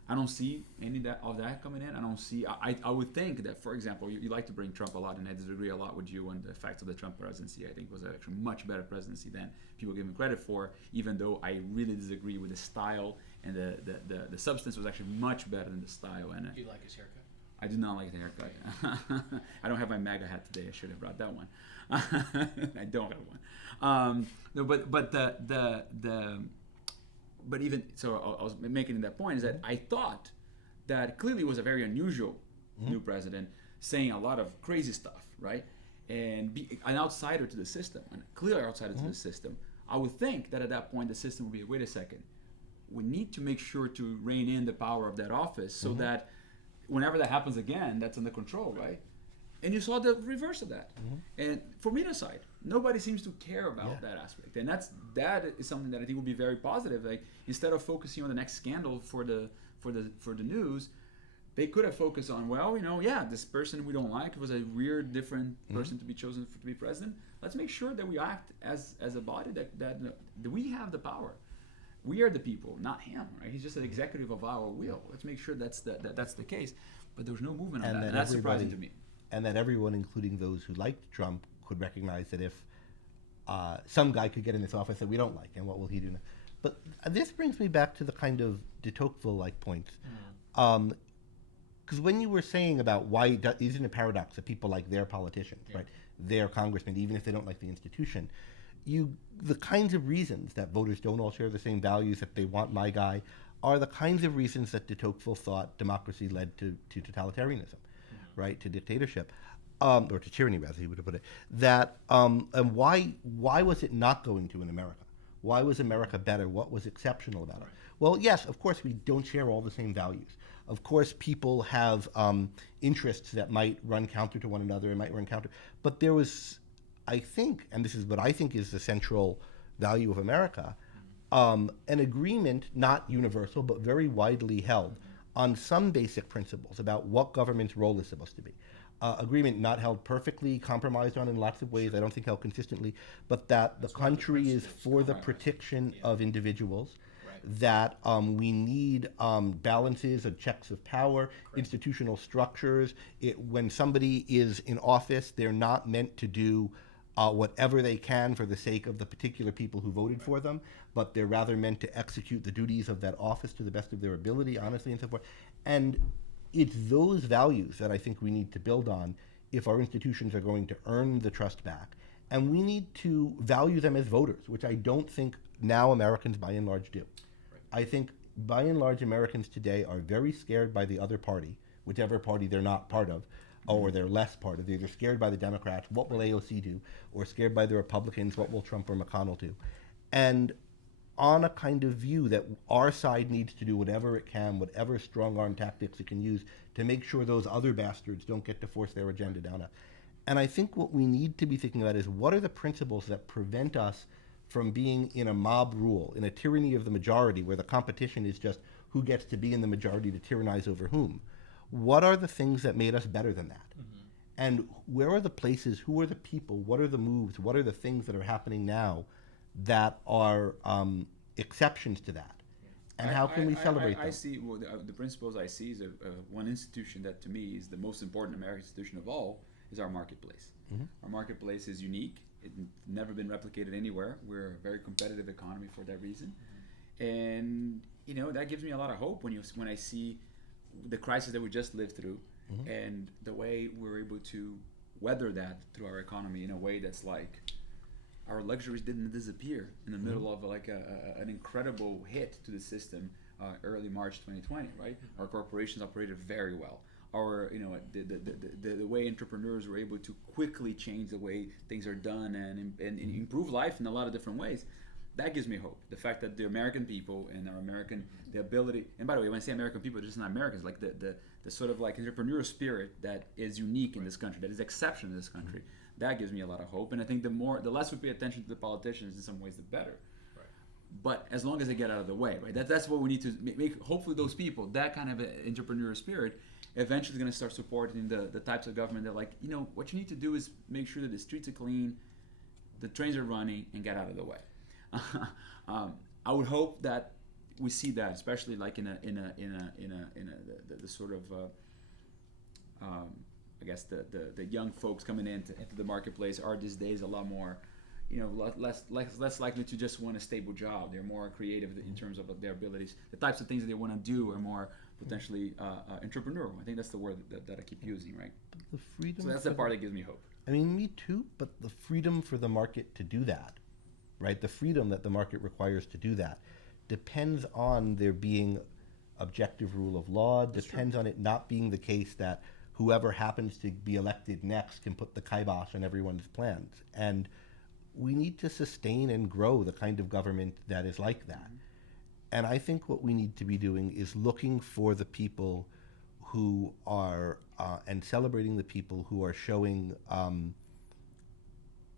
I don't see any of that coming in. I don't see. I would think that, for example, you like to bring Trump a lot, and I disagree a lot with you on the facts of the Trump presidency. I think it was actually a much better presidency than people give him credit for, even though I really disagree with the style, and the substance was actually much better than the style. And do you like his haircut? I do not like the haircut. I don't have my MAGA hat today. I should have brought that one. I don't have one. No, but even so, I was making that point is that I thought that clearly was a very unusual new president saying a lot of crazy stuff, right? And be an outsider to the system, a clear outsider to the system. I would think that at that point the system would be, wait a second, we need to make sure to rein in the power of that office so that whenever that happens again, that's under control, right? And you saw the reverse of that. And from either side, nobody seems to care about that aspect. And that is something that I think will be very positive. Like, instead of focusing on the next scandal for the news, they could have focused on, this person we don't like was a weird, different person to be chosen to be president. Let's make sure that we act as a body that we have the power. We are the people, not him, right? He's just an executive of our will. Let's make sure that's the case. But there was no movement on that. And that's surprising to me. And that everyone, including those who liked Trump, could recognize that if some guy could get in this office that we don't like, and what will he do now? But this brings me back to the kind of de Tocqueville-like points. Because when you were saying about why isn't it a paradox that people like their politicians, right, their congressmen, even if they don't like the institution, the kinds of reasons that voters don't all share the same values, that they want my guy, are the kinds of reasons that de Tocqueville thought democracy led to totalitarianism, right, to dictatorship. or to tyranny rather, he would have put it, that and why was it not going to in America? Why was America better? What was exceptional about it? Well, yes, of course, we don't share all the same values. Of course, people have interests that might run counter to one another and might run counter. But there was, I think, and this is what I think is the central value of America, an agreement, not universal, but very widely held, on some basic principles about what government's role is supposed to be. Agreement not held perfectly, compromised on in lots of ways, I don't think held consistently, but that the country is for the protection of individuals, that we need balances and checks of power, institutional structures. When somebody is in office, they're not meant to do whatever they can for the sake of the particular people who voted for them, but they're rather meant to execute the duties of that office to the best of their ability, honestly, and so forth. And it's those values that I think we need to build on if our institutions are going to earn the trust back. And we need to value them as voters, which I don't think now Americans by and large do. I think by and large Americans today are very scared by the other party, whichever party they're not part of, or they're less part of. They're either scared by the Democrats, what will AOC do, or scared by the Republicans, what will Trump or McConnell do. And on a kind of view that our side needs to do whatever it can, whatever strong-arm tactics it can use to make sure those other bastards don't get to force their agenda down us. And I think what we need to be thinking about is what are the principles that prevent us from being in a mob rule, in a tyranny of the majority, where the competition is just who gets to be in the majority to tyrannize over whom. What are the things that made us better than that? And where are the places, who are the people, what are the moves, what are the things that are happening now that are exceptions to that? And how can we celebrate them? I see, well, the principles I see is one institution that to me is the most important American institution of all is our marketplace. Our marketplace is unique. It's never been replicated anywhere. We're a very competitive economy for that reason. And, you know, that gives me a lot of hope when I see the crisis that we just lived through and the way we're able to weather that through our economy in a way that's like our luxuries didn't disappear in the middle of like an incredible hit to the system early March 2020, right? Our corporations operated very well. Our, you know, the way entrepreneurs were able to quickly change the way things are done and improve life in a lot of different ways. That gives me hope. The fact that the American people and the ability, and by the way, when I say American people, it's just not Americans, like the sort of like entrepreneurial spirit that is unique in this country, that is exceptional in this country, that gives me a lot of hope. And I think the less we pay attention to the politicians in some ways, the better. Right. But as long as they get out of the way, right? That's what we need to make. Hopefully those people, that kind of entrepreneurial spirit, eventually going to start supporting the types of government that, like, you know, what you need to do is make sure that the streets are clean, the trains are running, and get out of the way. I would hope that we see that, especially like in the sort of I guess the young folks coming into the marketplace are these days a lot more, you know, less likely to just want a stable job. They're more creative in terms of their abilities. The types of things that they want to do are more potentially entrepreneurial. I think that's the word that I keep using, right? The freedom. So that's the part that gives me hope. I mean, me too. But the freedom for the market to do that, right? The freedom that the market requires to do that depends on there being objective rule of law, depends on it not being the case that whoever happens to be elected next can put the kibosh on everyone's plans. And we need to sustain and grow the kind of government that is like that. And I think what we need to be doing is looking for the people who are, and celebrating the people who are showing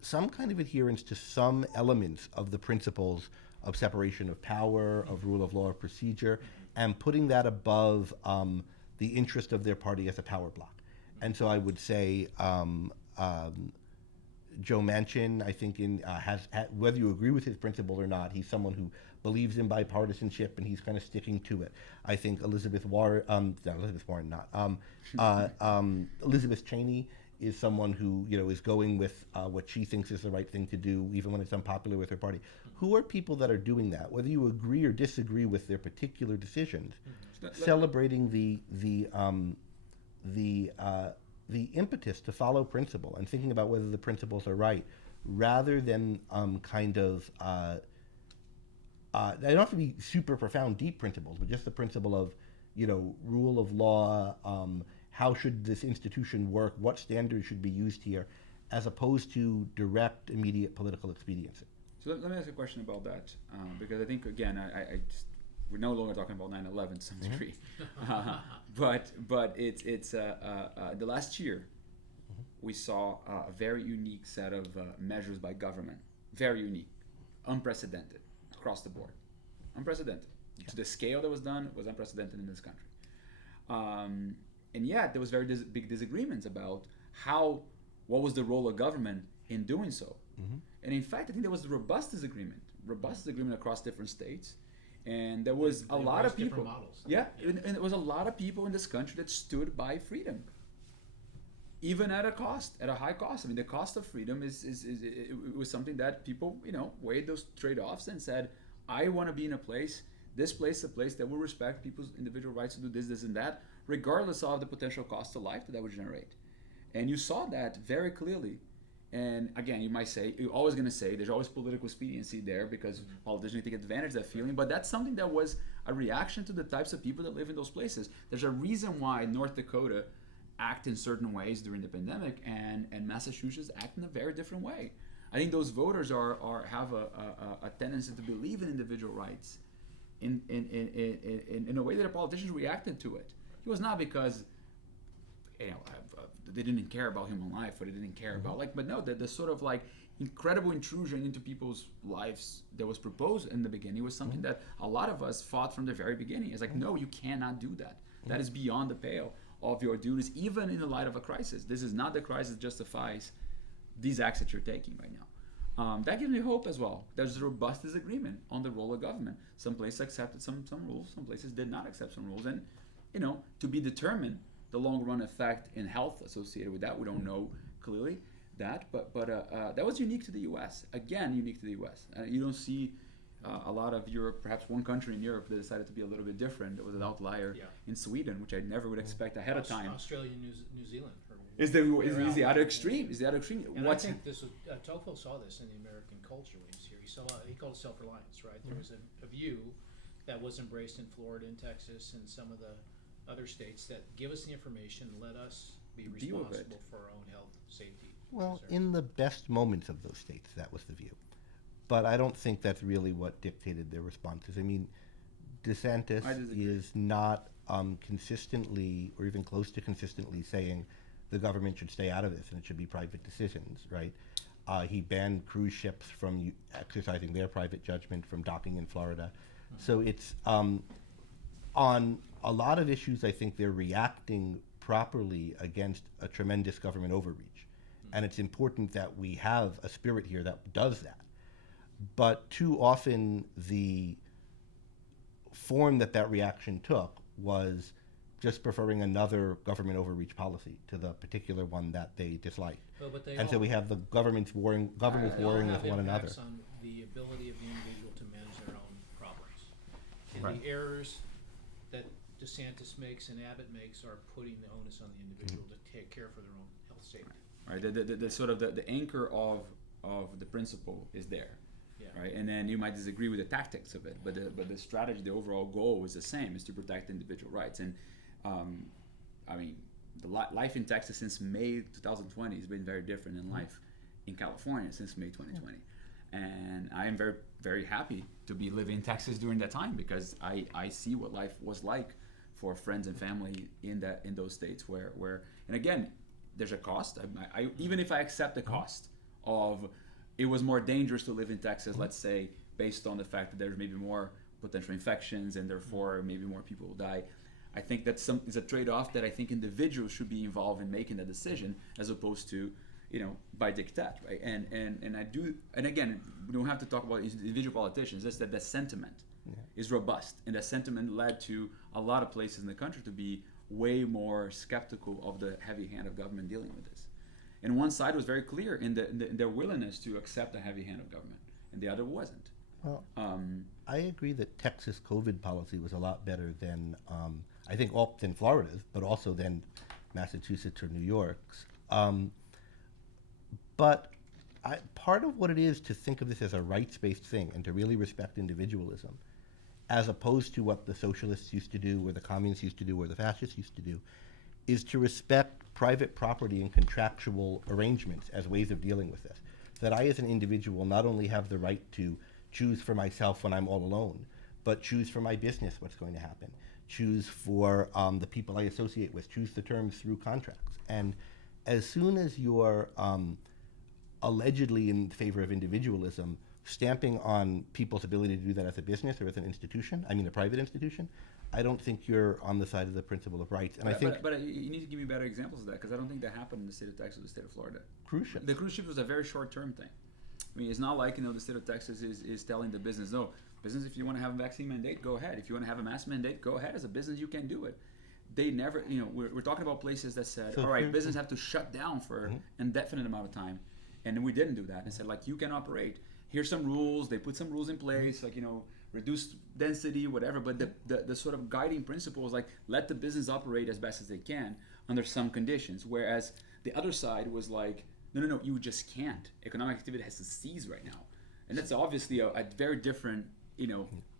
some kind of adherence to some elements of the principles of separation of power, of rule of law, of procedure, and putting that above the interest of their party as a power block. And so I would say Joe Manchin, I think, has whether you agree with his principle or not, he's someone who believes in bipartisanship and he's kind of sticking to it. I think Elizabeth Cheney is someone who, you know, is going with what she thinks is the right thing to do, even when it's unpopular with her party. Who are people that are doing that? Whether you agree or disagree with their particular decisions, celebrating the impetus to follow principle and thinking about whether the principles are right, rather than they don't have to be super profound, deep principles, but just the principle of, you know, rule of law how should this institution work, what standards should be used here, as opposed to direct, immediate political expediency. So let me ask a question about that, because I think, again, we're no longer talking about 9/11 to some degree, but it's the last year we saw a very unique set of measures by government, very unique, unprecedented across the board, unprecedented. Yeah. To the scale that was done, was unprecedented in this country. And yet there was very big disagreements about what was the role of government in doing so. Mm-hmm. And in fact, I think there was robust disagreement across different states. And there was a lot of people. Models. Yeah, and there was a lot of people in this country that stood by freedom, even at a high cost. I mean, the cost of freedom it was something that people, weighed those trade-offs and said, I want to be in a place that will respect people's individual rights to do this, and that, regardless of the potential cost of life that would generate. And you saw that very clearly. And again, you're always going to say there's always political expediency there because politicians take advantage of that feeling, but that's something that was a reaction to the types of people that live in those places. There's a reason why North Dakota act in certain ways during the pandemic and Massachusetts act in a very different way. I think those voters have a tendency to believe in individual rights in a way that the politicians reacted to it. It was not because they didn't care about human life or they didn't care about but no, the sort of incredible intrusion into people's lives that was proposed in the beginning was something that a lot of us fought from the very beginning. It's no, you cannot do that. That is beyond the pale of your duties, even in the light of a crisis. This is not the crisis that justifies these acts that you're taking right now. That gives me hope as well. There's a robust disagreement on the role of government. Some places accepted some rules, some places did not accept some rules, and to be determined the long run effect in health associated with that, we don't know clearly that, but that was unique to the U.S. Again, unique to the U.S. You don't see a lot of Europe, perhaps one country in Europe that decided to be a little bit different. There was an outlier in Sweden, which I never would expect ahead of time. Australia, New Zealand. Is the other extreme? Is the other extreme? And I think this was, Tocqueville saw this in the American culture when he was here. He called it self-reliance, right? There was a view that was embraced in Florida and Texas and some of the other states that give us the information, let us be responsible for our own health, safety. Well, in the best moments of those states, that was the view. But I don't think that's really what dictated their responses. I mean, DeSantis is not consistently or even close to consistently saying the government should stay out of this and it should be private decisions, right? He banned cruise ships from exercising their private judgment from docking in Florida. So it's on a lot of issues, I think they're reacting properly against a tremendous government overreach. And it's important that we have a spirit here that does that. But too often the form that reaction took was just preferring another government overreach policy to the particular one that they disliked. So we have the governments warring with one another. On the ability of the individual to manage their own problems. And the errors that DeSantis makes and Abbott makes are putting the onus on the individual to take care for their own health safety. Right. The sort of the anchor of the principle is there. Yeah. Right. And then you might disagree with the tactics of it, but the strategy, the overall goal is the same: is to protect individual rights. And I mean, the life in Texas since May 2020 has been very different than life in California since May 2020. And I am very, very happy to be living in Texas during that time because I see what life was like for friends and family in those states where and again, there's a cost. I even if I accept the cost of it was more dangerous to live in Texas, let's say, based on the fact that there's maybe more potential infections and therefore maybe more people will die. I think that's is a trade-off that I think individuals should be involved in making that decision as opposed to, by diktat, right? And I do, and again, we don't have to talk about individual politicians. Just that the sentiment is robust, and that sentiment led to a lot of places in the country to be way more skeptical of the heavy hand of government dealing with this. And one side was very clear in their willingness to accept a heavy hand of government, and the other wasn't. Well, I agree that Texas COVID policy was a lot better than, I think, than Florida's, but also than Massachusetts or New York's. But part of what it is to think of this as a rights-based thing and to really respect individualism, as opposed to what the socialists used to do, or the communists used to do, or the fascists used to do, is to respect private property and contractual arrangements as ways of dealing with this. That I, as an individual, not only have the right to choose for myself when I'm all alone, but choose for my business what's going to happen, choose for the people I associate with, choose the terms through contracts. And as soon as you're allegedly in favor of individualism, stamping on people's ability to do that as a business or as an institution, I mean a private institution, I don't think you're on the side of the principle of rights. And I think but you need to give me better examples of that, because I don't think that happened in the state of Texas or the state of Florida. cruise ships. The cruise ship was a very short-term thing. I mean, it's not like, the state of Texas is telling the business, no, business, if you want to have a vaccine mandate, go ahead. If you want to have a mask mandate, go ahead. As a business, you can do it. They never, we're talking about places that said, all right, business have to shut down for an indefinite amount of time. And then we didn't do that and said, like, you can operate. Here's some rules. They put some rules in place, like, reduced density, whatever. But the sort of guiding principle is like, let the business operate as best as they can under some conditions. Whereas the other side was like, no, you just can't. Economic activity has to cease right now. And that's obviously a very different,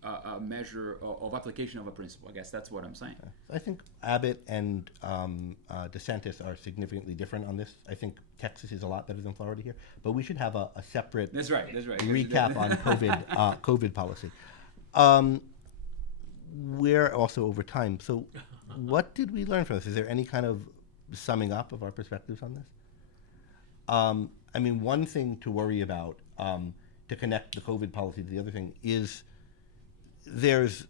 a measure of application of a principle. I guess that's what I'm saying. I think Abbott and DeSantis are significantly different on this. I think Texas is a lot better than Florida here, but we should have a separate That's right. recap on COVID policy. We're also over time. So what did we learn from this? Is there any kind of summing up of our perspectives on this? I mean, one thing to worry about, to connect the COVID policy to the other thing, is there's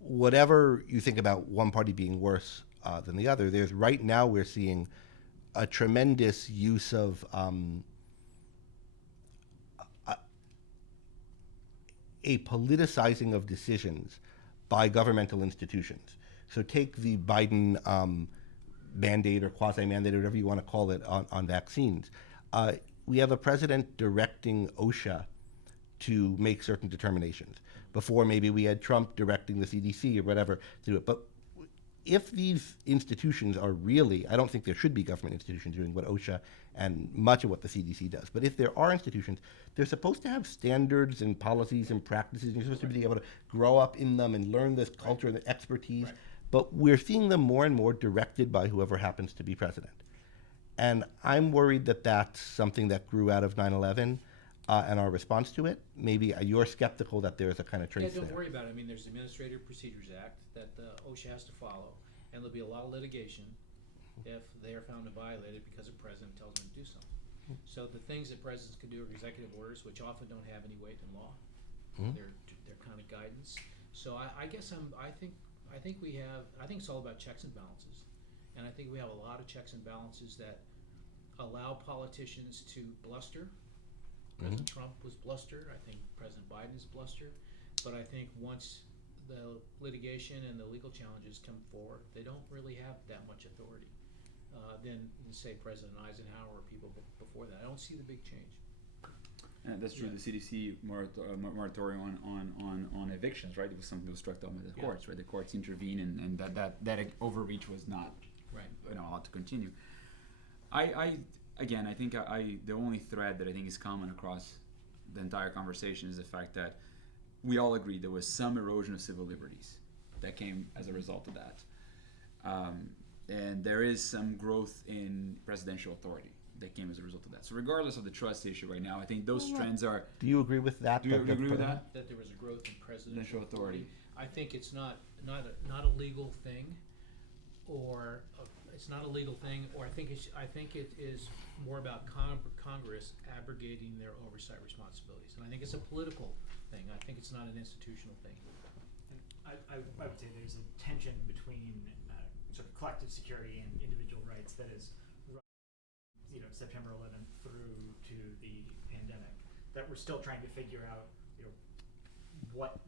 whatever you think about one party being worse than the other, there's right now we're seeing a tremendous use of a politicizing of decisions by governmental institutions. So take the Biden mandate or quasi-mandate, or whatever you want to call it, on vaccines. We have a president directing OSHA to make certain determinations. Before, maybe we had Trump directing the CDC or whatever to do it. But if these institutions are really, I don't think there should be government institutions doing what OSHA and much of what the CDC does. But if there are institutions, they're supposed to have standards and policies and practices. And you're supposed to be able to grow up in them and learn this culture and the expertise. Right. But we're seeing them more and more directed by whoever happens to be president. And I'm worried that that's something that grew out of 9/11 and our response to it. Maybe you're skeptical that there's a kind of trace Yeah, don't there. worry about it. I mean, there's the Administrative Procedures Act that OSHA has to follow, and there'll be a lot of litigation if they are found to violate it because the president tells them to do something. So the things that presidents can do are executive orders, which often don't have any weight in law. They're kind of guidance. So I guess I think it's all about checks and balances, and I think we have a lot of checks and balances that allow politicians to bluster. President Trump was bluster. I think President Biden is bluster. But I think once the litigation and the legal challenges come forward, they don't really have that much authority. Than say President Eisenhower or people before that. I don't see the big change. And that's true. Yeah. The CDC moratorium on evictions, right? It was something that was struck down by the courts, right? The courts intervened, and that overreach was not allowed to continue. I think the only thread that I think is common across the entire conversation is the fact that we all agree there was some erosion of civil liberties that came as a result of that. And there is some growth in presidential authority that came as a result of that. So regardless of the trust issue right now, I think those trends are... Do you agree with that? Do you agree with that? That there was a growth in presidential authority. I think it's not a legal thing, or it's not a legal thing, or I think it is more about Congress abrogating their oversight responsibilities, and I think it's a political thing. I think it's not an institutional thing. I would say there's a tension between sort of collective security and individual rights that is, September 11th through to the pandemic, that we're still trying to figure out, what